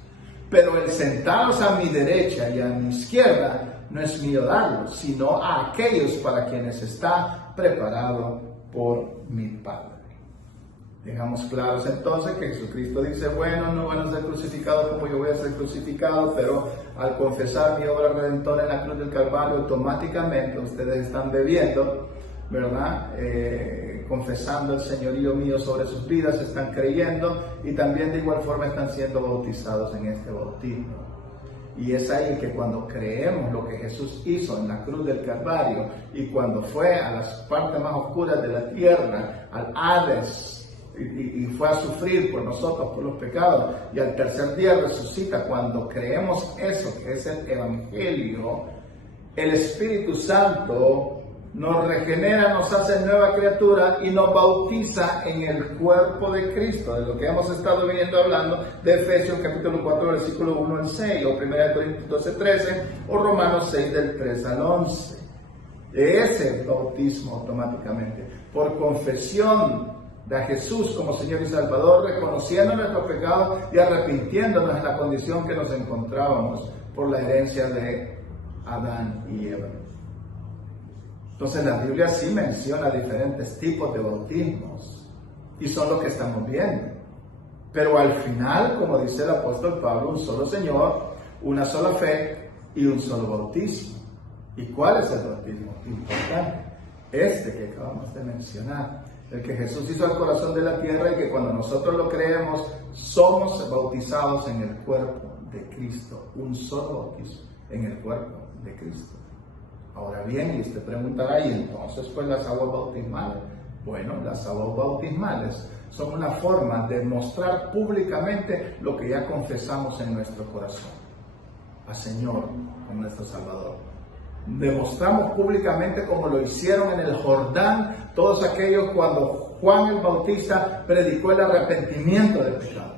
Pero el sentaros a mi derecha y a mi izquierda no es mío darlo, sino a aquellos para quienes está preparado por mi Padre. Dejamos claros entonces que Jesucristo dice, bueno, no van a ser crucificados como yo voy a ser crucificado, pero al confesar mi obra redentora en la cruz del Calvario, automáticamente ustedes están bebiendo, ¿verdad? Confesando el señorío mío sobre sus vidas, están creyendo y también de igual forma están siendo bautizados en este bautismo. Y es ahí que cuando creemos lo que Jesús hizo en la cruz del Calvario y cuando fue a las partes más oscuras de la tierra, al Hades, y fue a sufrir por nosotros, por los pecados, y al tercer día resucita, cuando creemos eso, que es el Evangelio, el Espíritu Santo nos regenera, nos hace nueva criatura y nos bautiza en el cuerpo de Cristo, de lo que hemos estado viniendo hablando de Efesios capítulo 4, versículo 1 al 6, o 1 Corintios 12, 13, o Romanos 6, del 3 al 11. Ese bautismo automáticamente, por confesión de a Jesús como Señor y Salvador, reconociendo nuestros pecados y arrepintiéndonos en la condición que nos encontrábamos por la herencia de Adán y Eva. Entonces la Biblia sí menciona diferentes tipos de bautismos y son lo que estamos viendo. Pero al final, como dice el apóstol Pablo, un solo Señor, una sola fe y un solo bautismo. ¿Y cuál es el bautismo? Importante. Este que acabamos de mencionar. El que Jesús hizo al corazón de la tierra y que cuando nosotros lo creemos, somos bautizados en el cuerpo de Cristo. Un solo bautismo en el cuerpo de Cristo. Ahora bien, y usted preguntará, ¿y entonces pues las aguas bautismales? Bueno, las aguas bautismales son una forma de mostrar públicamente lo que ya confesamos en nuestro corazón, al Señor como nuestro Salvador. Demostramos públicamente como lo hicieron en el Jordán todos aquellos cuando Juan el Bautista predicó el arrepentimiento de pecados.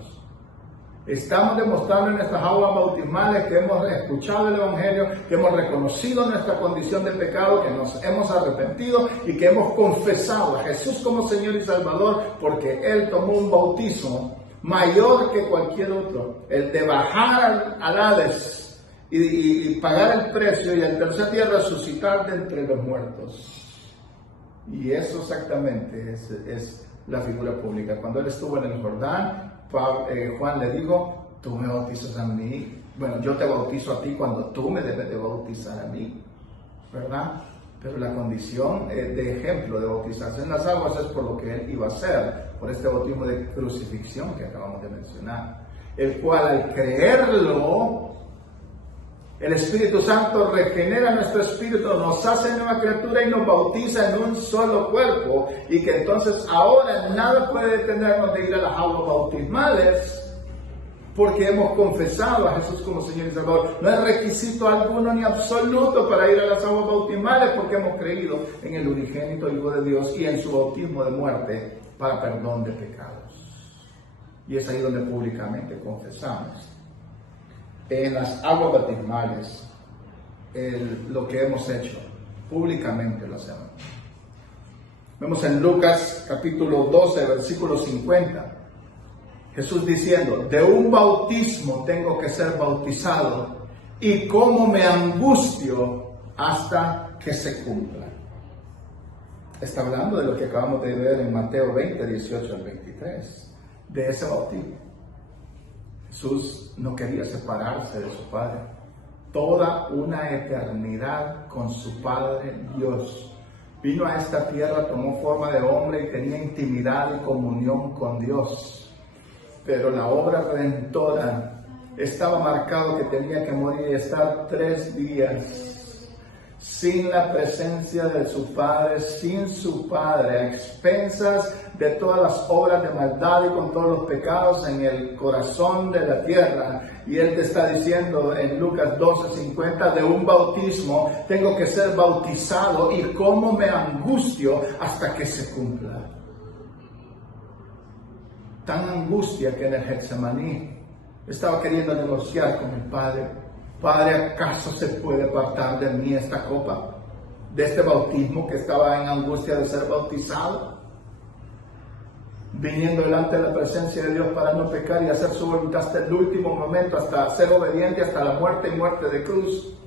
Estamos demostrando en nuestras aguas bautismales que hemos escuchado el Evangelio, que hemos reconocido nuestra condición de pecado, que nos hemos arrepentido y que hemos confesado a Jesús como Señor y Salvador, porque Él tomó un bautismo mayor que cualquier otro, el de bajar al Hades y pagar el precio y al tercer día resucitar de entre los muertos. Y eso exactamente es la figura pública. Cuando Él estuvo en el Jordán, Juan le dijo, tú me bautizas a mí, bueno, yo te bautizo a ti cuando tú me debes de bautizar a mí, ¿verdad? Pero la condición de ejemplo de bautizarse en las aguas es por lo que Él iba a hacer, por este bautismo de crucifixión que acabamos de mencionar, el cual al creerlo, el Espíritu Santo regenera nuestro espíritu, nos hace nueva criatura y nos bautiza en un solo cuerpo. Y que entonces ahora nada puede detenernos de ir a las aguas bautismales porque hemos confesado a Jesús como Señor y Salvador. No es requisito alguno ni absoluto para ir a las aguas bautismales porque hemos creído en el unigénito Hijo de Dios y en su bautismo de muerte para perdón de pecados. Y es ahí donde públicamente confesamos. En las aguas bautismales, lo que hemos hecho, públicamente lo hacemos. Vemos en Lucas capítulo 12, versículo 50, Jesús diciendo, de un bautismo tengo que ser bautizado, y cómo me angustio hasta que se cumpla. Está hablando de lo que acabamos de ver en Mateo 20, 18 al 23, de ese bautismo. Jesús no quería separarse de su Padre. Toda una eternidad con su Padre Dios. Vino a esta tierra, tomó forma de hombre y tenía intimidad y comunión con Dios. Pero la obra redentora estaba marcado que tenía que morir y estar 3 días sin la presencia de su Padre, sin su Padre, a expensas de todas las obras de maldad y con todos los pecados en el corazón de la tierra. Y Él te está diciendo en Lucas 12:50, de un bautismo tengo que ser bautizado y cómo me angustio hasta que se cumpla. Tan angustia que en el Getsemaní estaba queriendo negociar con el Padre. Padre, ¿acaso se puede apartar de mí esta copa? De este bautismo que estaba en angustia de ser bautizado. Viniendo delante de la presencia de Dios para no pecar y hacer su voluntad hasta el último momento, hasta ser obediente hasta la muerte y muerte de cruz.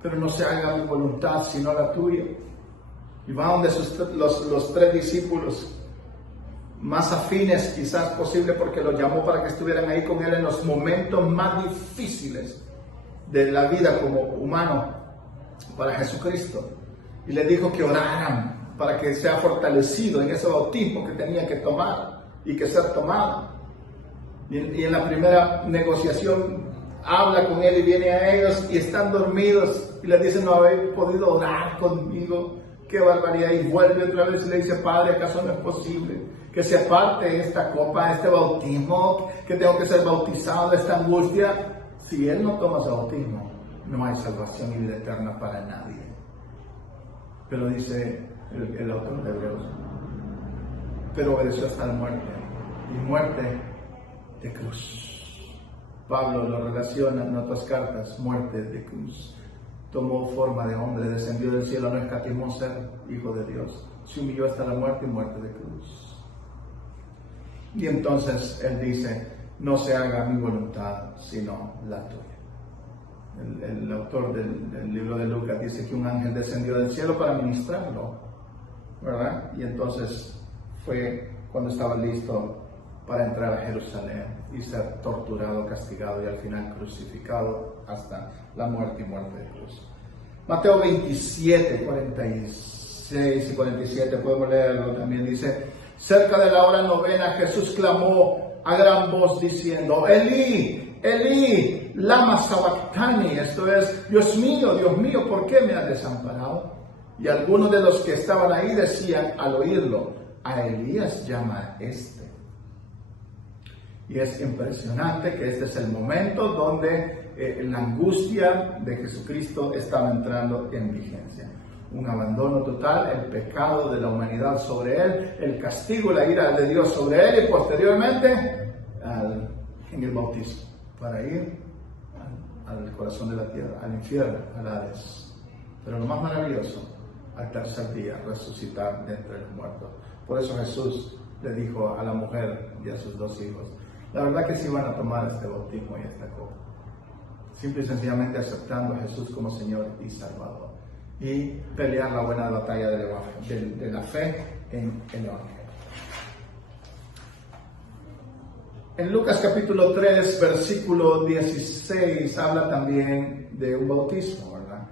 Pero no se haga mi voluntad sino la tuya. Y va donde los 3 discípulos más afines quizás posible, porque los llamó para que estuvieran ahí con Él en los momentos más difíciles de la vida como humano para Jesucristo, y le dijo que oraran para que sea fortalecido en ese bautismo que tenía que tomar y que ser tomado. Y en la primera negociación habla con él y viene a ellos y están dormidos y le dicen, no habéis podido orar conmigo. Qué barbaridad. Y vuelve otra vez y le dice, Padre, ¿acaso no es posible que se aparte esta copa, este bautismo, que tengo que ser bautizado de esta angustia? Si él no toma ese bautismo, no hay salvación y vida eterna para nadie. Pero dice el autor de Hebreos, pero obedeció hasta la muerte, y muerte de cruz. Pablo lo relaciona en otras cartas, muerte de cruz. Tomó forma de hombre, descendió del cielo, no escatimó ser hijo de Dios. Se humilló hasta la muerte y muerte de cruz. Y entonces él dice, no se haga mi voluntad, sino la tuya. El autor del libro de Lucas dice que un ángel descendió del cielo para ministrarlo, ¿verdad? Y entonces fue cuando estaba listo para entrar a Jerusalén y ser torturado, castigado y al final crucificado hasta la muerte y muerte de cruz. Mateo 27, 46 y 47, podemos leerlo también, dice, cerca de la hora novena Jesús clamó a gran voz diciendo, Elí, Elí, lama sabactani, esto es, Dios mío, ¿por qué me has desamparado? Y algunos de los que estaban ahí decían al oírlo, a Elías llama este. Y es impresionante que este es el momento donde la angustia de Jesucristo estaba entrando en vigencia. Un abandono total, el pecado de la humanidad sobre él, el castigo, la ira de Dios sobre él y posteriormente en el bautismo para ir al corazón de la tierra, al infierno, al Hades. Pero lo más maravilloso, al tercer día resucitar de entre los muertos. Por eso Jesús le dijo a la mujer y a sus dos hijos, la verdad que sí van a tomar este bautismo y esta copa, simple y sencillamente aceptando a Jesús como Señor y Salvador y pelear la buena batalla de la fe en el Evangelio. En Lucas capítulo 3, versículo 16, habla también de un bautismo, ¿verdad?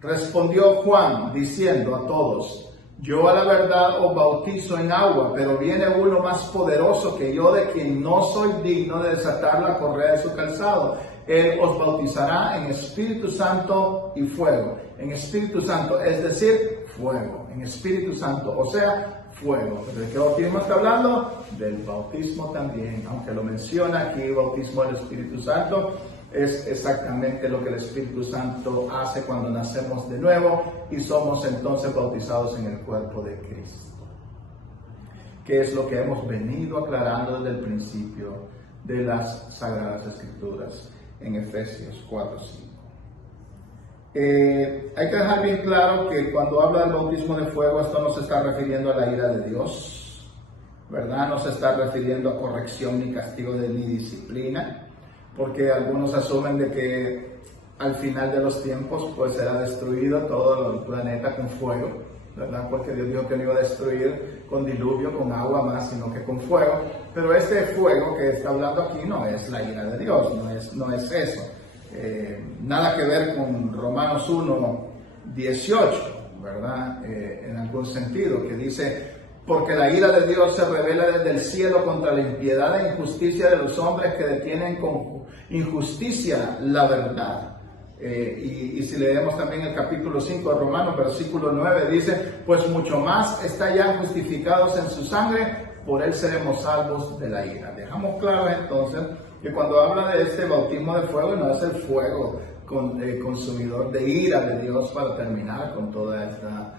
Respondió Juan diciendo a todos, yo a la verdad os bautizo en agua, pero viene uno más poderoso que yo, de quien no soy digno de desatar la correa de su calzado. Él os bautizará en Espíritu Santo y fuego. En Espíritu Santo, es decir, fuego. En Espíritu Santo, o sea, fuego. ¿De qué bautismo está hablando? Del bautismo también, aunque lo menciona aquí, bautismo del Espíritu Santo. Es exactamente lo que el Espíritu Santo hace cuando nacemos de nuevo y somos entonces bautizados en el cuerpo de Cristo, que es lo que hemos venido aclarando desde el principio de las Sagradas Escrituras en Efesios 4:5. Hay que dejar bien claro que cuando habla del bautismo de fuego, esto no se está refiriendo a la ira de Dios, ¿verdad? No se está refiriendo a corrección ni castigo ni disciplina, porque algunos asumen de que al final de los tiempos pues será destruido todo el planeta con fuego, ¿verdad? Porque Dios dijo que no iba a destruir con diluvio, con agua más, sino que con fuego. Pero este fuego que está hablando aquí no es la ira de Dios, no es eso. Nada que ver con Romanos 1:18, ¿verdad? En algún sentido, que dice, porque la ira de Dios se revela desde el cielo contra la impiedad e injusticia de los hombres que detienen con injusticia la verdad. Y si leemos también el capítulo 5 de Romanos, versículo 9, dice, pues mucho más está ya justificados en su sangre, por él seremos salvos de la ira. Dejamos claro entonces que cuando habla de este bautismo de fuego, no es el fuego consumidor de ira de Dios para terminar con toda esta,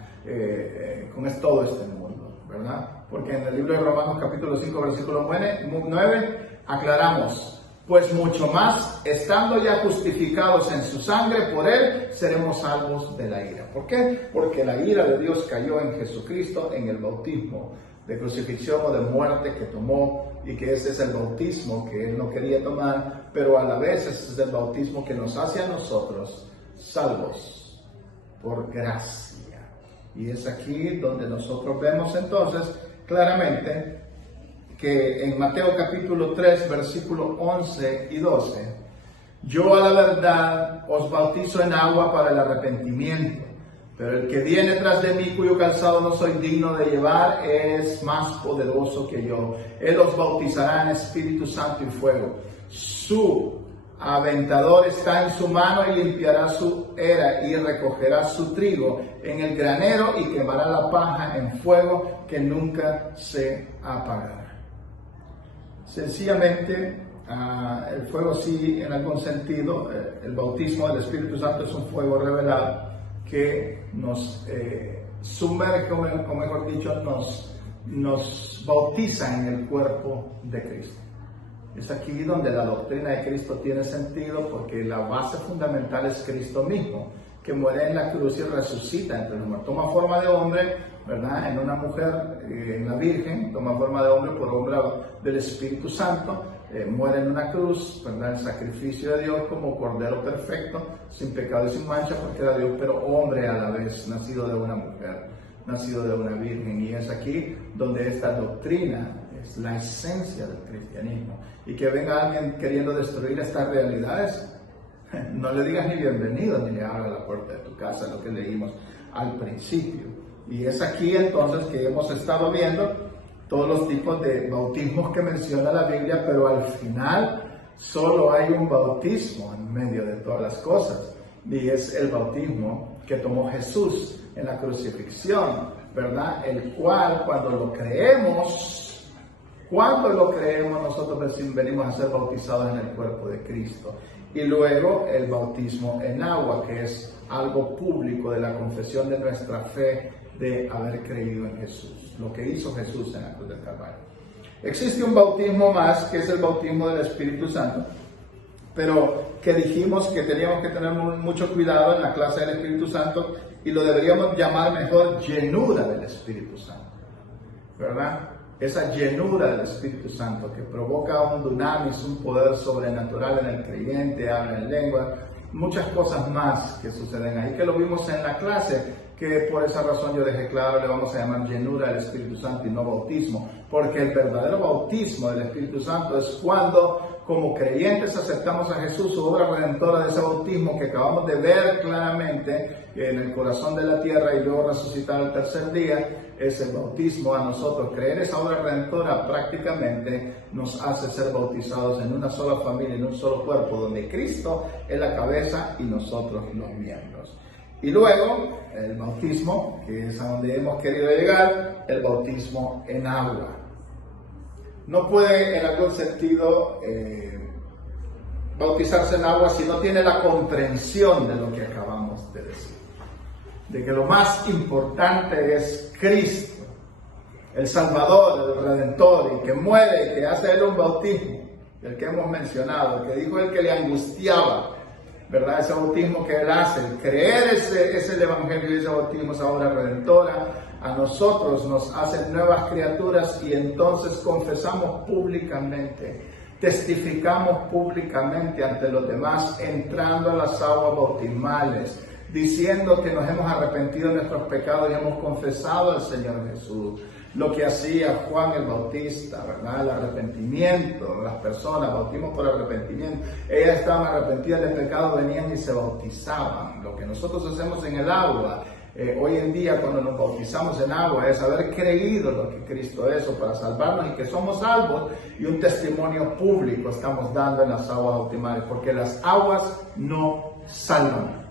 todo este mundo, ¿verdad? Porque en el libro de Romanos capítulo 5 versículo 9 aclaramos, pues mucho más, estando ya justificados en su sangre, por él seremos salvos de la ira. ¿Por qué? Porque la ira de Dios cayó en Jesucristo en el bautismo de crucifixión o de muerte que tomó, y que ese es el bautismo que él no quería tomar, pero a la vez ese es el bautismo que nos hace a nosotros salvos por gracia. Y es aquí donde nosotros vemos entonces claramente que en Mateo capítulo 3, versículos 11 y 12, yo a la verdad os bautizo en agua para el arrepentimiento, pero el que viene tras de mí, cuyo calzado no soy digno de llevar, es más poderoso que yo. Él os bautizará en Espíritu Santo y fuego. Su aventador está en su mano y limpiará su era y recogerá su trigo en el granero y quemará la paja en fuego que nunca se apagará. Sencillamente, el fuego sí, en algún sentido, el bautismo del Espíritu Santo es un fuego revelado que nos sumerge, o mejor dicho, nos bautiza en el cuerpo de Cristo. Es aquí donde la doctrina de Cristo tiene sentido, porque la base fundamental es Cristo mismo, que muere en la cruz y resucita entre los muertos. Toma forma de hombre, ¿verdad? En una mujer, en la Virgen, toma forma de hombre por obra del Espíritu Santo, muere en una cruz, ¿verdad? El sacrificio de Dios como Cordero perfecto, sin pecado y sin mancha, porque era Dios, pero hombre a la vez, nacido de una mujer, nacido de una Virgen. Y es aquí donde esta doctrina es la esencia del cristianismo. Y que venga alguien queriendo destruir estas realidades, no le digas ni bienvenido, ni le abra la puerta de tu casa, lo que leímos al principio. Y es aquí entonces que hemos estado viendo todos los tipos de bautismos que menciona la Biblia, pero al final solo hay un bautismo en medio de todas las cosas, y es el bautismo que tomó Jesús en la crucifixión, ¿verdad? El cual, cuando lo creemos, nosotros venimos a ser bautizados en el cuerpo de Cristo. Y luego el bautismo en agua, que es algo público de la confesión de nuestra fe, de haber creído en Jesús, lo que hizo Jesús en la cruz del Calvario. Existe un bautismo más, que es el bautismo del Espíritu Santo, pero que dijimos que teníamos que tener mucho cuidado en la clase del Espíritu Santo, y lo deberíamos llamar mejor llenura del Espíritu Santo, ¿verdad? Esa llenura del Espíritu Santo que provoca un dunamis, un poder sobrenatural en el creyente, habla en lengua, muchas cosas más que suceden ahí, que lo vimos en la clase, que por esa razón yo dejé claro, le vamos a llamar llenura del Espíritu Santo y no bautismo, porque el verdadero bautismo del Espíritu Santo es cuando, como creyentes, aceptamos a Jesús, su obra redentora de ese bautismo que acabamos de ver claramente en el corazón de la tierra y luego resucitar al tercer día. Es el bautismo a nosotros. Creer esa obra redentora prácticamente nos hace ser bautizados en una sola familia, en un solo cuerpo, donde Cristo es la cabeza y nosotros los miembros. Y luego el bautismo, que es a donde hemos querido llegar, el bautismo en agua. No puede en algún sentido bautizarse en agua si no tiene la comprensión de lo que acabamos de decir, de que lo más importante es Cristo, el Salvador, el Redentor, y que muere y que hace Él un bautismo, el que hemos mencionado, el que dijo el que le angustiaba, ¿verdad? Ese bautismo que Él hace, el creer es el Evangelio y ese bautismo, esa obra redentora, a nosotros nos hacen nuevas criaturas, y entonces confesamos públicamente, testificamos públicamente ante los demás, entrando a las aguas bautismales, diciendo que nos hemos arrepentido de nuestros pecados y hemos confesado al Señor Jesús. Lo que hacía Juan el Bautista, ¿verdad? El arrepentimiento, las personas, bautismo por arrepentimiento. Ellas estaban arrepentidas del pecado, venían y se bautizaban. Lo que nosotros hacemos en el agua, hoy en día cuando nos bautizamos en agua, es haber creído lo que Cristo hizo para salvarnos y que somos salvos, y un testimonio público estamos dando en las aguas bautismales, porque las aguas no salvan.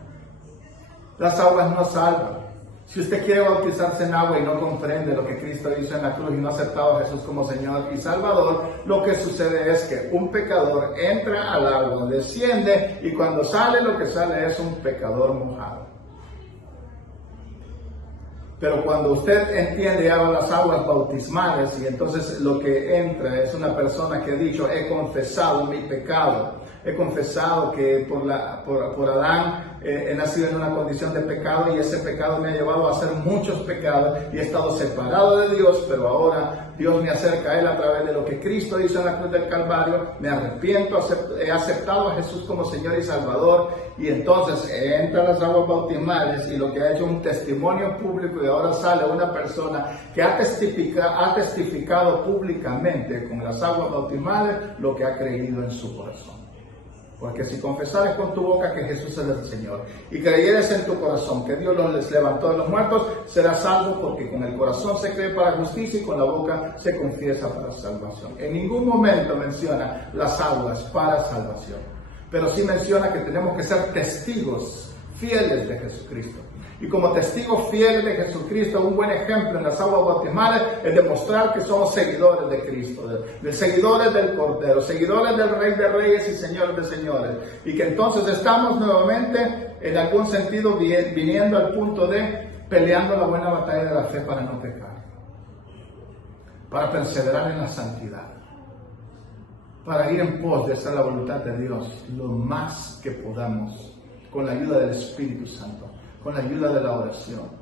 Las aguas no salvan. Si usted quiere bautizarse en agua y no comprende lo que Cristo hizo en la cruz y no ha aceptado a Jesús como Señor y Salvador, lo que sucede es que un pecador entra al agua, desciende, y cuando sale, lo que sale es un pecador mojado. Pero cuando usted entiende y habla las aguas bautismales, y entonces lo que entra es una persona que ha dicho: he confesado mi pecado, he confesado que por Adán he nacido en una condición de pecado, y ese pecado me ha llevado a hacer muchos pecados y he estado separado de Dios, pero ahora Dios me acerca a Él a través de lo que Cristo hizo en la cruz del Calvario. Me arrepiento, he aceptado a Jesús como Señor y Salvador, y entonces entra a las aguas bautismales, y lo que ha hecho un testimonio público, y ahora sale una persona que ha testificado públicamente con las aguas bautismales lo que ha creído en su corazón. Porque si confesares con tu boca que Jesús es el Señor y creyeres en tu corazón que Dios los levantó de los muertos, serás salvo, porque con el corazón se cree para justicia y con la boca se confiesa para salvación. En ningún momento menciona las aguas para salvación. pero sí menciona que tenemos que ser testigos fieles de Jesucristo. Y como testigos fieles de Jesucristo, un buen ejemplo en las aguas bautismales es demostrar que somos seguidores de Cristo, de seguidores del Cordero, seguidores del Rey de Reyes y Señor de Señores. Y que entonces estamos nuevamente, en algún sentido, viniendo al punto de peleando la buena batalla de la fe para no pecar, para perseverar en la santidad, para ir en pos de hacer la voluntad de Dios lo más que podamos, con la ayuda del Espíritu Santo, con la ayuda de la oración.